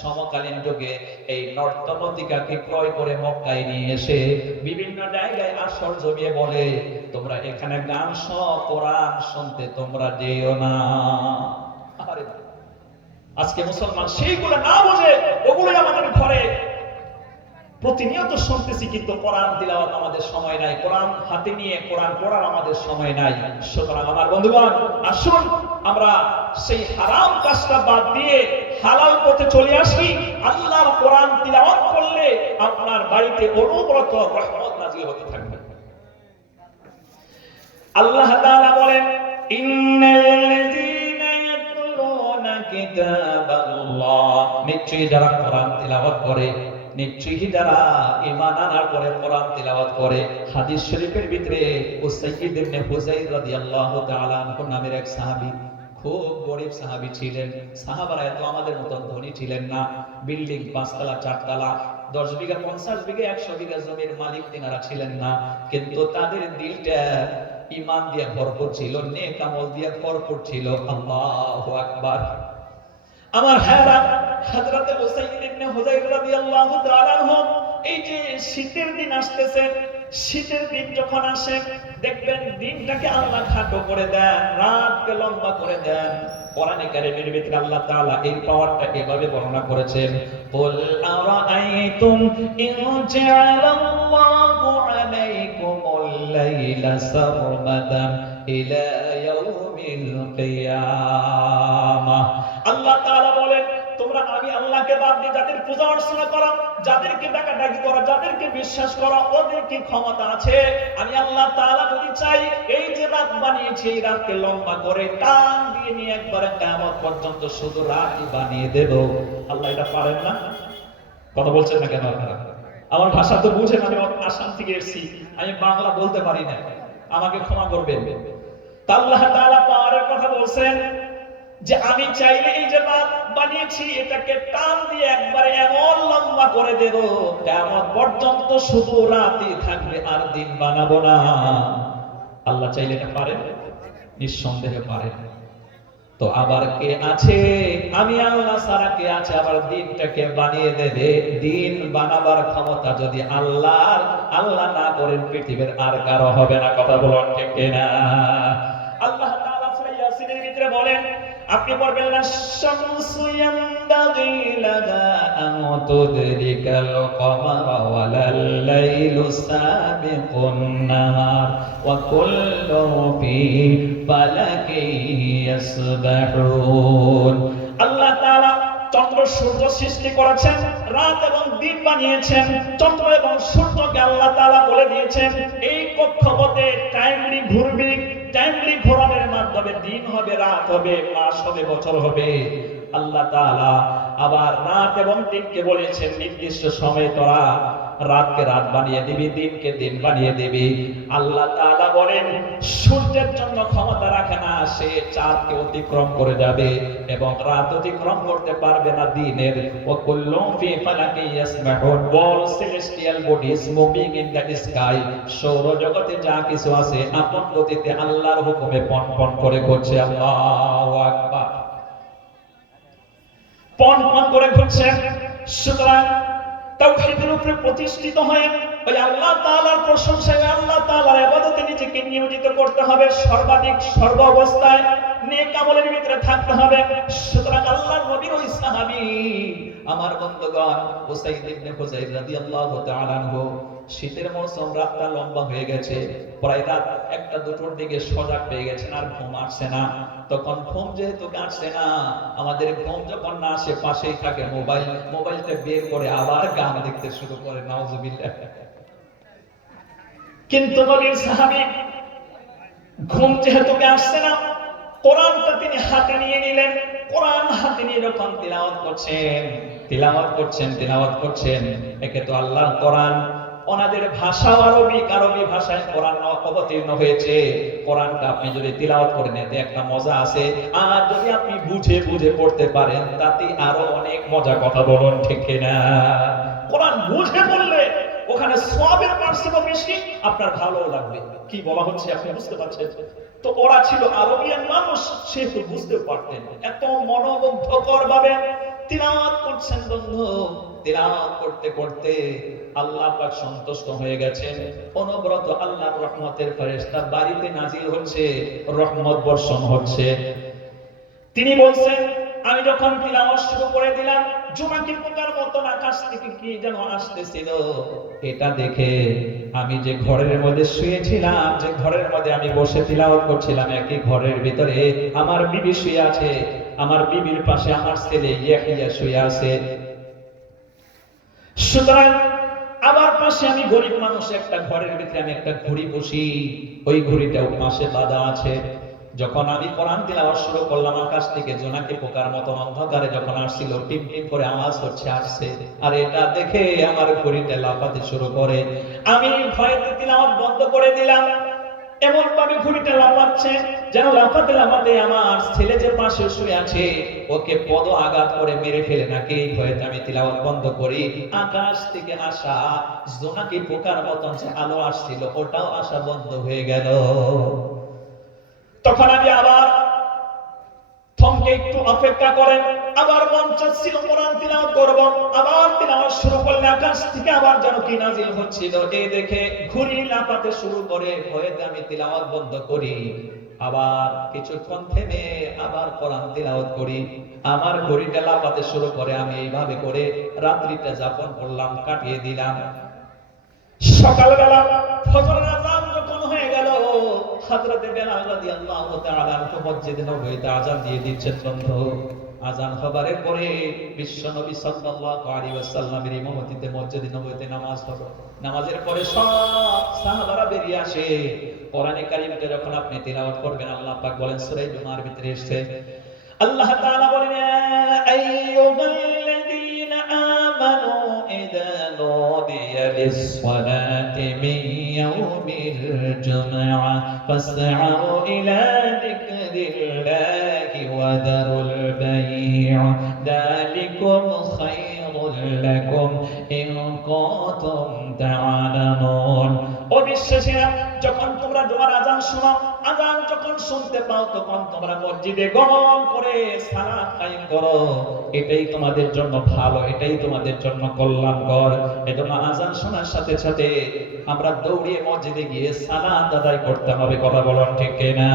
সমকালীন যুগে এই নর্তনতিকাকে ক্রয় করে মক্কায় নিয়ে এসে বিভিন্ন জায়গায় আসর জমিয়ে বলে, তোমরা এখানে গান কোরআন শুনতে তোমরা যেও না। আরে আজকে মুসলমান সেইগুলো না বুঝে ওগুলোই আমাদের ঘরে প্রতিনিয়ত শুনতেছি, কিন্তু কোরআন তিলাওয়াত আমাদের সময় নাই, কোরআন হাতে নিয়ে কোরআন পড়ার আমাদের সময় নাই। সুতরাং আমার বন্ধুগণ, আসুন আমরা সেই হারাম কাজটা বাদ দিয়ে হালাল পথে চলে আসি। আল্লাহর কোরআন তিলাওয়াত করলে আপনার বাড়িতে অনবরত রহমত নাযিল হতে থাকবে। আল্লাহ তাআলা বলেন, ইন্নাল্লাযীনা ইয়াতলুনা কিতাবাল্লাহ, নিশ্চয়ই যারা কোরআন তিলাওয়াত করে, নিশ্চয়ই যারা ঈমান আনার পরে কোরআন তিলাওয়াত করে। হাদিস শরীফের ভিতরে উসাইয়্যিদ ইবনে হুযাইর রাদিয়াল্লাহু তাআলা আনহু নামের এক সাহাবী, খুব গরীব সাহাবী ছিলেন। সাহাবারা এত আমাদের মতো ধনী ছিলেন না। বিল্ডিং 5 তলা 4 তলা, 10 বিঘা 50 বিঘা 100 বিঘা জমির মালিক তিনারা ছিলেন না, কিন্তু তাদের দিলটা ঈমান দিয়ে ভরপুর ছিল, নেক আমল দিয়ে ভরপুর ছিল। আল্লাহু আকবার। আমার ভাইরা, হযরতে উসাইয়্যিদ ইবনে হুযাইর রাদিয়াল্লাহু তাআলা আনহু, এই যে শীতের দিন আসতেছে, শীতের দিন যখন আসে দেখবেন দিনটাকে আল্লাহ খাটো করে দেন, রাতকে লম্বা করে দেন। কোরআনে কারীমের ভিতরে আল্লাহ তাআলা এই পাওয়ারটা এভাবে বর্ণনা করেছেন, কুল আরাআইতুম ইন জাআলাল্লাহু আলাইকুমুল লাইলা সারমাদান ইলা ইয়াউমিল কিয়ামাহ। আল্লাহ তাআলা বলেন, তোমরা আমি আল্লাহকে বাদ দিয়ে যাদের পূজা অর্চনা করো, যাদেরকে ডাকাডাকি করো, যাদেরকে বিশ্বাস করো, ওদের কি ক্ষমতা আছে? আমি আল্লাহ তাআলা যদি চাই, এই যে রাত বানিয়েছি, এই রাতকে লম্বা করে টান দিয়ে নিয়ে একবারে কিয়ামত পর্যন্ত শুধু রাতই বানিয়ে দেব। আল্লাহ এটা পারেন না? কথা বলছেন না কেন আপনারা? আমার ভাষা তো বুঝেন, আমি আসাম থেকে এসেছি, আমি বাংলা বলতে পারি না, আমাকে ক্ষমা করবেন। আল্লাহ তাআলা পাওয়ারের কথা বলছেন যে আমি চাইলে এই যে রাত বানিয়েছি এটাকে টান দিয়ে একবারে এমন লম্বা করে দেব, কিয়ামত পর্যন্ত শুধু রাতই থাকবে, আর দিন বানাবো না। আল্লাহ চাইলে এটা পারেন? নিঃসন্দেহে পারেন। তো আবার কে আছে? আমি আল্লাহ ছাড়া কে আছে আবার দিনটাকে বানিয়ে দেবে? দিন বানাবার ক্ষমতা যদি আল্লাহ না করেন, পৃথিবীর আর কারো হবে না। কথা বলুন ঠিক কিনা? আল্লাহ তাআলা সূরা ইয়াসিনের ভিতরে বলেন, আপনি পড়বেন না, শামসু ইয়ামবাগি লাহা আন তুদরিকাল কমারা ওয়ালাল লাইলু সাবিকুন নাহার ওয়া কুল্লু ফি ফালাকি ইয়াসবাহুন। আল্লাহ তাআলা চন্দ্র সূর্য সৃষ্টি করেছেন, রাত এবং দিন বানিয়েছেন, চন্দ্র এবং সূর্যকে আল্লাহ তাআলা বলে দিয়েছেন এই কক্ষপথে টাইমলি ঘুরবে, টাইমলি ঘোরানোর মাধ্যমে দিন হবে, রাত হবে, মাস হবে, বছর হবে। আল্লাহ তাআলা আবার রাত এবং দিনকে বলেছেন নির্দিষ্ট সময়ে তোরা রাতকে রাত বানিয়ে দিবি, দিনকে দিন বানিয়ে দিবি। আল্লাহ তাআলা বলেন সূর্যের জন্য ক্ষমতা রাখে না, সে চাঁদকে অতিক্রম করে যাবে এবং রাত অতিক্রম করতে পারবে না দিনের। ওয়াকুল্লুম ফি ফালাকি ইয়াসবাহুন, all celestial bodies moving in the sky, সৌরজগতে যা কিছু আছে আপন গতিতে আল্লাহর হুকুমে পন করে ঘুরছে। আল্লাহু আকবার, পন করে ঘুরছে। সুতরাং তাওহীদের উপরে প্রতিষ্ঠিত হয়ে ওই আল্লাহ তাআলার প্রশংসায়, আল্লাহ তাআলার ইবাদতে নিজেকে নিয়োজিত করতে হবে, সর্বাধিক সর্ব অবস্থায় নেক আমলের ভিতরে থাকতে হবে। সুতরাং আল্লাহর নবীর ওই সাহাবী আমার বন্ধুগণ উসাইদ ইবনে হুযাইর রাদিয়াল্লাহু তাআলা আনহু, শীতের মৌসুম, রাতটা লম্বা হয়ে গেছে, প্রায় রাত 1টা-2টোর দিকে সজাগ পেয়ে গেছেন, আর ঘুম আসছে না। তখন ঘুম যেহেতু আসছে না, আমাদের ঘুম যখন না আসে পাশেই থাকে মোবাইলটা বের করে আবার গান দেখতে শুরু করে, নাউজুবিল্লাহ। কিন্তু নবীর সাহাবী ঘুম যেহেতু আসছে না, কোরআনটা তিনি হাতে নিয়ে নিলেন। কোরআন হাতে নিয়ে যখন তিলাওয়াত করছেন, একে তো আল্লাহর কোরআন, ওনাদের ভাষা আরবি ভাষায় কোরআন অবতীর্ণ হয়েছে। কোরআনটা আপনি যদি তিলাওয়াত করেন এতে একটা মজা আছে, আর যদি আপনি বুঝে পড়তে পারেন তাতে আরো অনেক মজা। কথা বলুন ঠিক কিনা? কোরআন বুঝে পড়লে ওখানে সওয়াবের পার্সেন্ট বেশি, আপনার ভালো লাগবে। কি বলা হচ্ছে আপনি বুঝতে পারছেন? তো ওরা ছিল আরবিয়ান মানুষ, সেহেতু বুঝতে পারতেন। এত মনোমুগ্ধকর ভাবে তিলাওয়াত করছেন বন্ধু। তিলাওয়াত করতে করতে আল্লাহ পাক সন্তুষ্ট হয়ে গেছেন। অনবরত আল্লাহর রহমতের ফেরেশতা বাড়িতে নাজিল হচ্ছে, রহমত বর্ষণ হচ্ছে। তিনি বলছেন আমি যখন তিলাওয়াত শুরু করে দিলাম, জোনাকি পোকার মতন আকাশ থেকে কি যেন আসতেছিল। এটা দেখে আমি যে ঘরের মধ্যে শুয়েছিলাম, যে ঘরের মধ্যে আমি বসে তিলাওয়াত করছিলাম, একই ঘরের ভিতরে আমার বিবি শুয়ে আছে, আমার বিবির পাশে আমার ছেলে ইয়াহিয়া শুয়ে আছে। সুতরাং আবার পাশে আমি গরিব মানুষ, একটা ঘরের ভিতরে আমি একটা ঘড়ি বসি, ওই ঘড়িটাও পাশে বাঁধা আছে। যখন আমি কোরআন তিলাওয়াত শুরু করলাম, আকাশ থেকে জোনাকি পোকার মতো অন্ধকারে যখন আসছিল, টিম টিম করে আওয়াজ হচ্ছে, আসছে। আর এটা দেখে আমার ঘড়িটা লাফাতে শুরু করে। আমি ভয়েতে তিলাওয়াত বন্ধ করে দিলাম। এমন ভাবে ঘড়িটা লাফাচ্ছে যেন লাফাতে আমার ছেলে যে পাশে শুয়ে আছে ওকে পদ আঘাত করে মেরে ফেলে নাকি। এই ভয়েতে আমি তিলাওয়াত বন্ধ করি। আকাশ থেকে আসা জোনাকি পোকার মতন যে আলো আসছিল, ওটাও আসা বন্ধ হয়ে গেল। তখন আমি আবার থমকে একটু অপেক্ষা করেন, আবার মন চাচ্ছিল কোরআন তিলাওয়াত করব, আবার তিলাওয়াত শুরু করলে আকাশ থেকে আবার যেন কি নাজিল হচ্ছিল। এই দেখে ঘুরি লাফাতে শুরু করে, ভয়েতে আমি তিলাওয়াত বন্ধ করি। আবার কিছুক্ষণ থেমে আবার কোরআন তিলাওয়াত করি, আমার ঘড়িটা লাফাতে শুরু করে। আমি এইভাবে করে রাত্রিটা যাপন করলাম, কাটিয়ে দিলাম। সকালবেলা ফজরের আযান যখন হয়ে গেল, হযরত বেলাল রাদিয়াল্লাহু তাআলা মসজিদে নববীতে আযান দিয়ে দিচ্ছেন। বন্ধু, আযান হবার পরে বিশ্বনবী সাল্লাল্লাহু আলাইহি ওয়াসাল্লামের ইমামতিতে মসজিদে নববীতে নামাজ হবে। নামাজের পরে সব সাহাবারা বেরিয়ে আসে। কোরআনে কারীমটা যখন আপনি তিলাওয়াত করবেন, আল্লাহ পাক বলেন সূরা জুমার ভিতরে এসেছে, আল্লাহ তাআলা বলেন আইয়ুহাল্লাযীনা আমানু ইযা নুদিয়া লিস-সালাতি মিন ইয়াউমিল জুমআহ ফাসআউ ইলা যিকরিল্লাহি ওয়া দারুল বাই' যালিকুম খায়রুল লাকুম ইন কুনতুম তা'লামুন। ও বিশ্বাসীরা, যখন তোমরা জুমার আযান শোনো, আযান যখন শুনতে পাও, তখন তোমরা মসজিদে গমন করে সালাত কায়েম করো। এটাই তোমাদের জন্য ভালো, এটাই তোমাদের জন্য কল্যাণকর। এজন্য আযান শোনার সাথে সাথে আমরা দৌড়িয়ে মসজিদে গিয়ে সালাত আদায় করতে হবে। কথা বলুন ঠিক কিনা?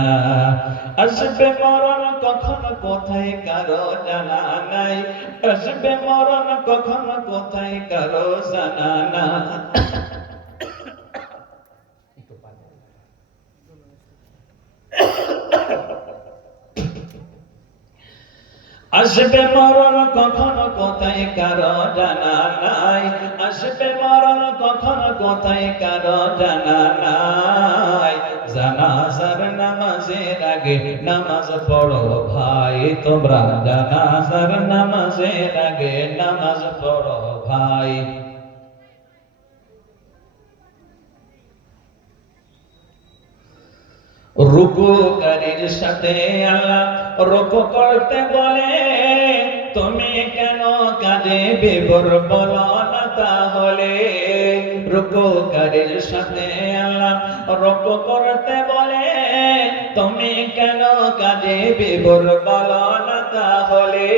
আসবে মরণ কখন কোথায় কারো জানা নাই, আসবে মরণ কখন কোথায় কারো জানা না। আসবে মরণ কখনো কোথায় কারো জানা নাই, আসবে মরণ কখনো কোথায় কারো জানা নাই। জানাজার নামাজের আগে নামাজ পড়ো ভাই তোমরা, জানাজার নামাজের আগে নামাজ পড়ো ভাই। রুকুকারীর সাথে আল্লাহ রুকু করতে বলে, তুমি কেন কাজে বিভোর বলো না তাহলে। রুকুকারীর সাথে আল্লাহ রুকু করতে বলে, তুমি কেন কাজে বিভোর বলো না তাহলে।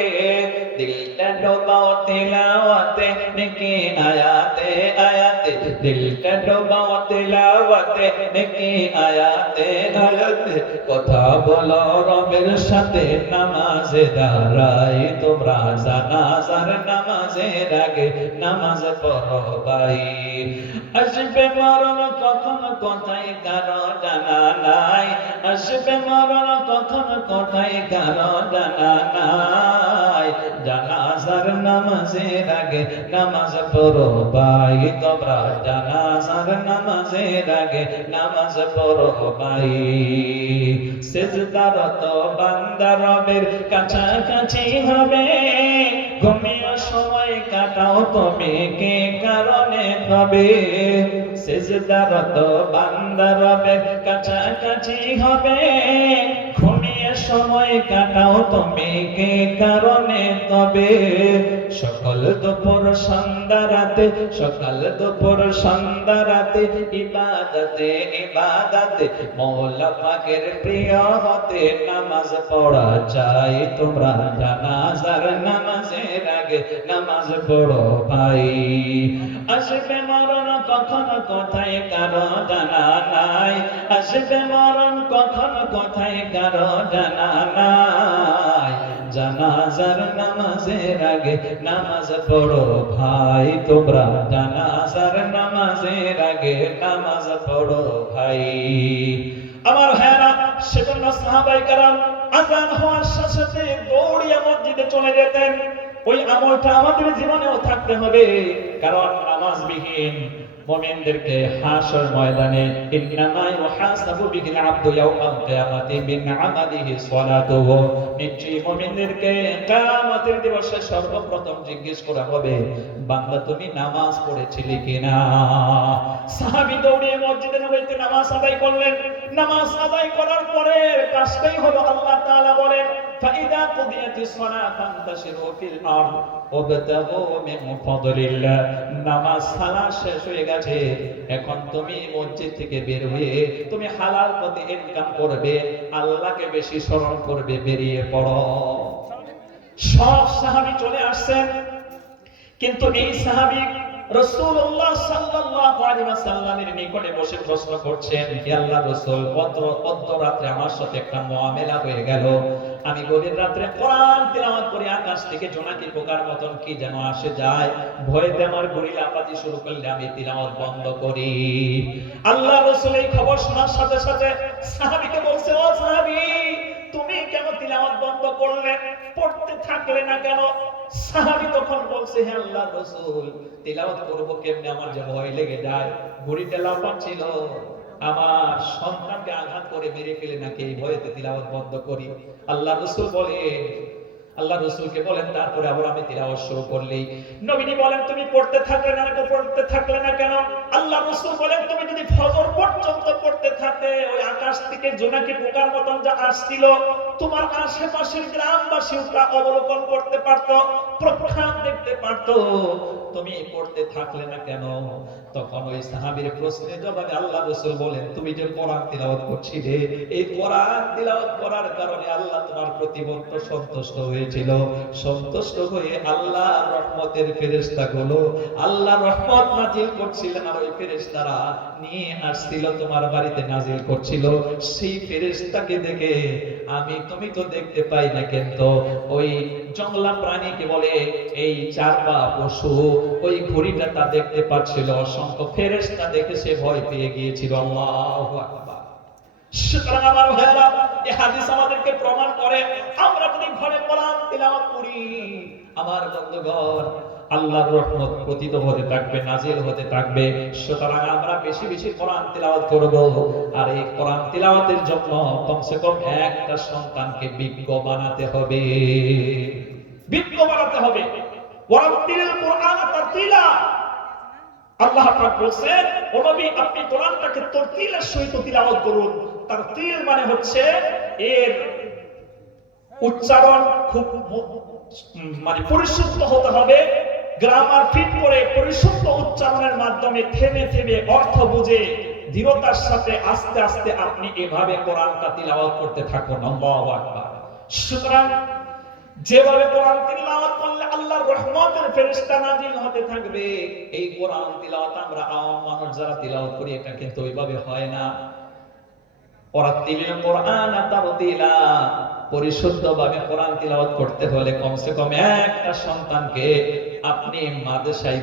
দিলটা ডোবাও তিলাওয়াতে নেকি আয়াতে আয়াতে, দিলটা ডোবাও তিলাওয়াতে নেকি আয়াতে আয়াতে। কথা বলো রবের সাথে নামাজে দাঁড়াই তোমরা, জানাজার নামাজের আগে নামাজ পড়ো ভাই। আসবে মরণ কখন কোথায় কারো জানা নাই, আসবে মরণ কখন কোথায় কারো জানা নাই। জানাজার নামাজের আগে নামাজ পড়ো ভাই তোমরা, জানাজার নামাজের আগে নামাজ পড়ো ভাই। সিজদারত বান্দা রবের কাছাকাছি হবে, ঘুমিয়ে সময় কাটাও তুমি কে কারণে হবে। সিজদারত বান্দা রবের কাছাকাছি হবে, ঘুমিয়ে সময় কাটাও তুমি কে কারণে তবে। সকাল দুপুর সন্ধ্যা রাতে, সকাল দুপুর সন্ধ্যা রাতে ইবাদতে ইবাদতে মওলা পাকের প্রিয় হতে নামাজ পড়া চাই তোমরা, জানাজার নামাজের আগে নামাজ পড়ো ভাই। আসবে মরণ কখন কোথায় কারো জানা নাই, আসবে মরণ কখন কোথায় কারো জানা নাই। জানাজার নামাজের আগে নামাজ পড়ো ভাই তোমরা, জানাজার নামাজের আগে নামাজ পড়ো ভাই। আমার ভাইরা, সেজন্য সাহাবায়ে কেরাম আযান হওয়ার সাথে সাথে দৌড়িয়ে মসজিদে চলে যেতেন। ওই আমলটা আমাদের জীবনেও থাকতে হবে, কারণ নামাজবিহীন মুমিনদেরকে হাশর ময়দানে ইন্নামা ইউহাসাবু বিল আবদু ইয়াউমাল কিয়ামাতি বিন আমালিহি সালাতুহু, নিশ্চয়ই মুমিনদেরকে কিয়ামতের দিবসে সর্বপ্রথম জিজ্ঞেস করা হবে, বান্দা তুমি নামাজ পড়েছিলে কিনা। সাহাবী দৌড়ে মসজিদে নববীতে নামাজ আদায় করলেন। নামাজ আদায় করার পরে কাজটাই হলো আল্লাহ তাআলা বলেন, ফাইদা কুদিয়াতিস সালাত ফান্তাশিরু ফিল আরদ ওয়াবতাগু মিন ফাদলিল্লাহ। নামাজ সালাত শেষ হয়ে গেছে, এখন তুমি মসজিদ থেকে বের হয়ে তুমি হালাল পথে ইনকাম করবে, আল্লাহকে বেশি স্মরণ করবে, বেরিয়ে পড়ো। সব সাহাবী চলে আসছেন, কিন্তু এই সাহাবী রাসূলুল্লাহ সাল্লাল্লাহু আলাইহি ওয়াসাল্লামের নিকটে বসে প্রশ্ন করছেন, হে আল্লাহর রাসূল, অত রাতে আমার সাথে একটা মুআমেলা হয়ে গেল। আমি গভীর রাতে কোরআন তিলাওয়াত করে আকাশ থেকে জোনাকি পোকার মতন কি যেন আসে যায়, ভয়েতে আমার ঘড়ি লাফাতে শুরু করলে আমি তিলাওয়াত বন্ধ করি। আল্লাহর রাসূল এই খবর শোনার সাথে সাথে সাহাবীকে বলছে, ও সাহাবী, তুমি কেন তিলাওয়াত বন্ধ করলে, পড়তে থাকলে না কেন? সাহাবী তখন বলছে, হে আল্লাহর রাসূল, তিলাওয়াত করব কেমনে, আমার যে ভয় লেগে যায়, ঘড়িতে লাফাচ্ছিল, আমার সন্তানকে আঘাত করে মেরে ফেলে নাকি এই ভয়েতে তিলাওয়াত বন্ধ করি। আল্লাহর রাসূল বলেন, আল্লাহ রাসূলকে বলেন, তারপরে আবার আমি তিলাওয়াত শুরু করলেই নবীজি বলেন, তুমি পড়তে থাকলে না কেন? আল্লাহ রাসূল বলেন, তুমি যদি ফজর পর্যন্ত পড়তে থাকতে, ওই আকাশ থেকে জোনাকি পোকার মতন যা আসছিল, তোমার আশেপাশের গ্রামবাসীও তা অবলোকন করতে পারতো, প্রখ্যাত দেখতে পারতো, তুমি পড়তে থাকলে না কেন? তখন ওই সাহাবীর প্রশ্নের জবাবে আল্লাহ রাসূল বলেন, তুমি যে কোরআন তিলাওয়াত করছিলে, এই কোরআন তিলাওয়াত করার কারণে আল্লাহ তোমার প্রতি বড় সন্তুষ্ট হয়েছিল। সন্তুষ্ট হয়ে আল্লাহ রহমতের ফেরেশতাগুলো আল্লাহ রহমত নাজিল করছিলেন, আর ওই ফেরেশতারা নিয়ে আসছিল তোমার বাড়িতে নাজিল করছিল। সেই ফেরেশতাকে দেখে তুমি তো দেখতে পাই না, কিন্তু ওই জংলা প্রাণীকে বলে এই চার পা পশু, ওই ঘড়িটা তা দেখতে পাচ্ছিল। অসংখ্য ফেরেশতা দেখে সে ভয় পেয়ে গিয়েছিল। আল্লাহু আকবার। সুতরাং আমার ভাইরা, এই হাদিস আমাদেরকে প্রমাণ করে আমরা যদি ঘরে কোরআন তিলাওয়াত করি, আমার বন্ধুগণ, আল্লাহর রহমত পতিত হতে থাকবে, নাজিল হতে থাকবে। সুতরাং আমরা বেশি বেশি কোরআন তিলাওয়াত করব। আর এই কোরআন তিলাওয়াতের জন্য কমসে কম একটা সন্তানকে বিজ্ঞ বানাতে হবে, বিজ্ঞ বানাতে হবে। ওয়ারাতিল কুরআন তারতিলা, আল্লাহ পাক বলেন, ও নবী, আপনি কোরআনটাকে তারতিলের সহিত তিলাওয়াত করুন। তারতিল মানে হচ্ছে এর উচ্চারণ খুব মানে পরিশুদ্ধ হতে হবে, গ্রামার ফিট করে পরিশুদ্ধ উচ্চারণের মাধ্যমে থেমে থেমে অর্থ বুঝে দৃঢ়তার সাথে আস্তে আস্তে আপনি এভাবে কোরআনটা তিলাওয়াত করতে থাকুন। আল্লাহু আকবার। সুতরাং যেভাবে কোরআন তিলাওয়াত করলে আল্লাহর রহমতের ফেরেশতা নাজিল হতে থাকবে, এই কোরআন তিলাওয়াত আমরা আওয়াম মানুষ যারা তিলাওয়াত করি, এটা কিন্তু ওইভাবে হয় না। ওয়ারাতিল কুরআন তারতিলা, পরিশুদ্ধভাবে কোরআন তিলাওয়াত করতে হলে কমসে কম একটা সন্তানকে আপনি মাদ্রাসায়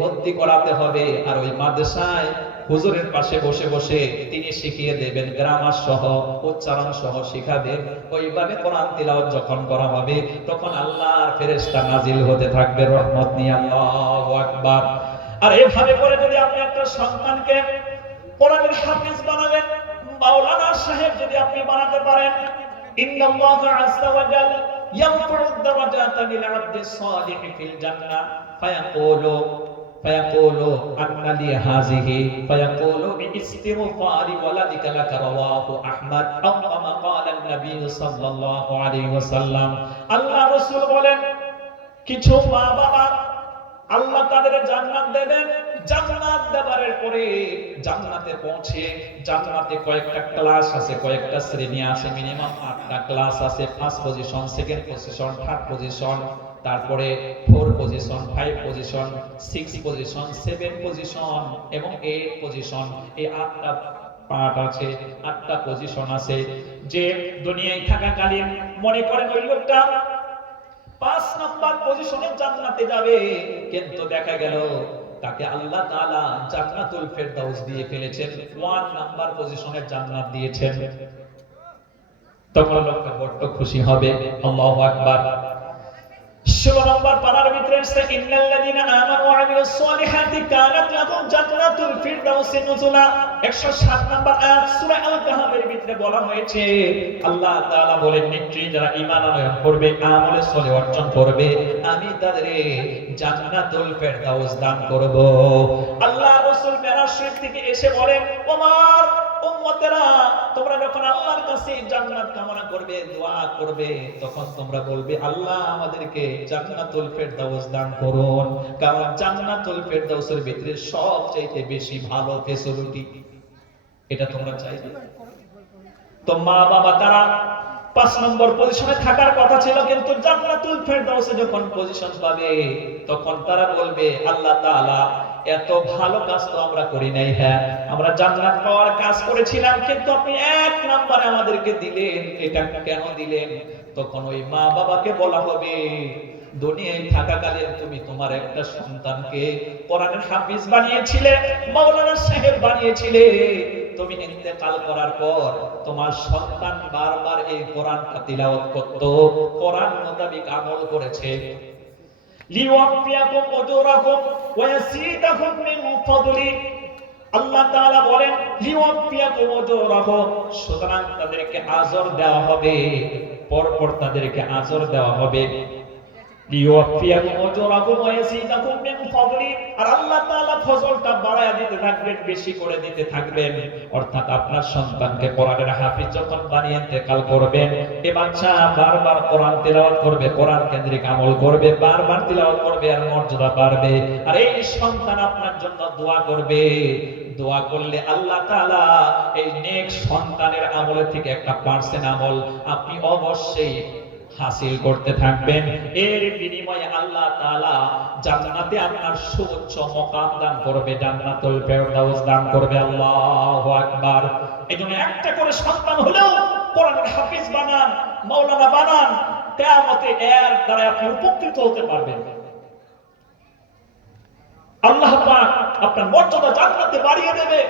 ভর্তি করাতে হবে। আর ওই মাদ্রাসায় হুজুরের পাশে বসে বসে তিনি শিখিয়ে দেবেন, গ্রামার সহ উচ্চারণ সহ শিখাবেন। ওইভাবে কোরআন তিলাওয়াত যখন করা হবে, তখন আল্লাহর ফেরেশতা নাজিল হতে থাকবে রহমত নিয়ে। আল্লাহু আকবার। আর এভাবে করে যদি আপনি একটা সন্তানকে কোরআনের হাফেজ বানাবেন, মাওলানা সাহেব যদি আপনি বানাতে পারেন, ইন্নাল্লাহু আযজা ওয়া জাল্লা ইয়ারফা'ু আদ-দারাজাতা লিল 'আবদিস সালিহি ফিল জান্নাহ ফায়াকুলু আন্না লি হাযিহি ফায়াকুলু বিইস্তিগফারি ওয়ালাদিকা লাকা, রাওয়াহু আহমদ আও কামা ক্বালা an-নবী সাল্লাল্লাহু আলাইহি ওয়াসাল্লাম। আল্লাহ রাসূল বলেন, কিছু মা বাবা আল্লাহ তাদের জান্নাত দেবেন। জান্নাত দেওয়ার পরে জান্নাতে পৌঁছে, জান্নাতে কয়েকটা ক্লাস আছে, কয়েকটা শ্রেণী আছে, মিনিমাম 8টা ক্লাস আছে। 1st position, 2nd position, 3rd position, তারপরে 4 পজিশন, 5 পজিশন, 6 পজিশন, 7 পজিশন এবং 8 পজিশন। এই 8টা পার্ট আছে, 8টা পজিশন আছে। যে দুনিয়ায় থাকাকালীন মনে করেন ওই লোকটা 5 নাম্বার পজিশনে জান্নাতে যাবে, কিন্তু দেখা গেল তাকে আল্লাহ তাআলা জান্নাতুল ফেরদাউস দিয়ে ফেলেছেন, 1 নাম্বার পজিশনে জান্নাত দিয়েছেন। তখন লোকটা বড় খুশি হবে। আল্লাহু আকবার। 16 নম্বর পারার ভিতরে আছে, ইন্নাল্লাযীনা আমানু ওয়া আমিলুস সলিহাতি কানাত লাহুম জান্নাতুল ফিরদাউসি নুজুলা। 107 নম্বর আয়াত সূরা আল কাহফের ভিতরে বলা হয়েছে, আল্লাহ তাআলা বলেন, নিশ্চয়ই যারা ঈমান আনয়ন করবে, আমলে সলিহ অর্জন করবে, আমি তাদের জান্নাতুল ফিরদাউস দান করব। আল্লাহ রাসূল মেরাজ শরীফ থেকে এসে বলেন, ওমর উম্মতেরা, তোমরা যখন আল্লাহর কাছে জান্নাত কামনা করবে, দোয়া করবে, তখন তোমরা বলবে, আল্লাহ আমাদেরকে জান্নাতুল ফেরদাউস দান করুন। কারণ জান্নাতুল ফেরদাউসের ভিতরে সবচেয়ে বেশি ভালো ফেসিলিটি, এটা তোমরা চাইবে। তো মা বাবা তারা 5 নম্বর পজিশনে থাকার কথা ছিল, কিন্তু জান্নাতুল ফেরদাউসে যখন পজিশন পাবে, তখন তারা বলবে, আল্লাহ তাআলা এত ভালো কাজ তো আমরা করি নাই। হ্যাঁ, আমরা জান্নাত পাওয়ার কাজ করেছিলাম, কিন্তু আপনি 1 নম্বরে আমাদেরকে দিলেন, এটা কেন দিলেন? তখন ওই মা বাবাকে বলা হবে, দুনিয়ায় থাকাকালীন তুমি তোমার একটা সন্তানকে কোরআনের হাফেজ বানিয়েছিলে, মাওলানা সাহেব বানিয়েছিলে। তুমি ইন্তেকাল করার পর তোমার সন্তান বারবার এই কোরআনটা তিলাওয়াত করত, কোরআন মোতাবেক আমল করেছে। লিওয়াফিয়াকুম উজুরাকুম ওয়া ইয়াসিদাকুম মিন ফাদলি। আল্লাহ তাআলা বলেন, লিওয়াফিয়াকুম উজুরাকুম, সুতরাং তাদেরকে আজর দেওয়া হবে, পরপর তাদেরকে আজর দেওয়া হবে। লিওয়াফিয়াকুম উজুরাকুম ওয়া ইয়াসিদাকুম মিন ফাদলি। আর আল্লাহ তাআলা ফজলটা বাড়ায়া দিতে থাকবেন, বেশি করে দিতে থাকবেন। অর্থাৎ আপনার সন্তানকে কোরআনের হাফেজ যখন বানিয়ে ইন্তেকাল করবেন, এই বাচ্চা বারবার কোরআন তিলাওয়াত করবে, কোরআন কেন্দ্রিক আমল করবে, বারবার তিলাওয়াত করবে, আর মর্যাদা বাড়বে। আর এই সন্তান আপনার জন্য দোয়া করবে। দোয়া করলে আল্লাহ তাআলা এই নেক সন্তানের আমল থেকে একটা পার্সেন্ট আমল আপনি অবশ্যই হাসিল করতে থাকবেন। এর বিনিময়ে আল্লাহ তাআলা জান্নাতে আপনার সুউচ্চ মাকাম দান করবে, জান্নাতুল ফেরদাউস দান করবে। আল্লাহু আকবার। এজন্য একটা করে সন্তান হলেও কোরআনের হাফেজ বানান, মাওলানা বানান, কিয়ামতে এর দ্বারা আপনি উপকৃত হতে পারবেন। আল্লাহ পাক আপনার মর্যাদা জান্নাতে বাড়িয়ে দেবে।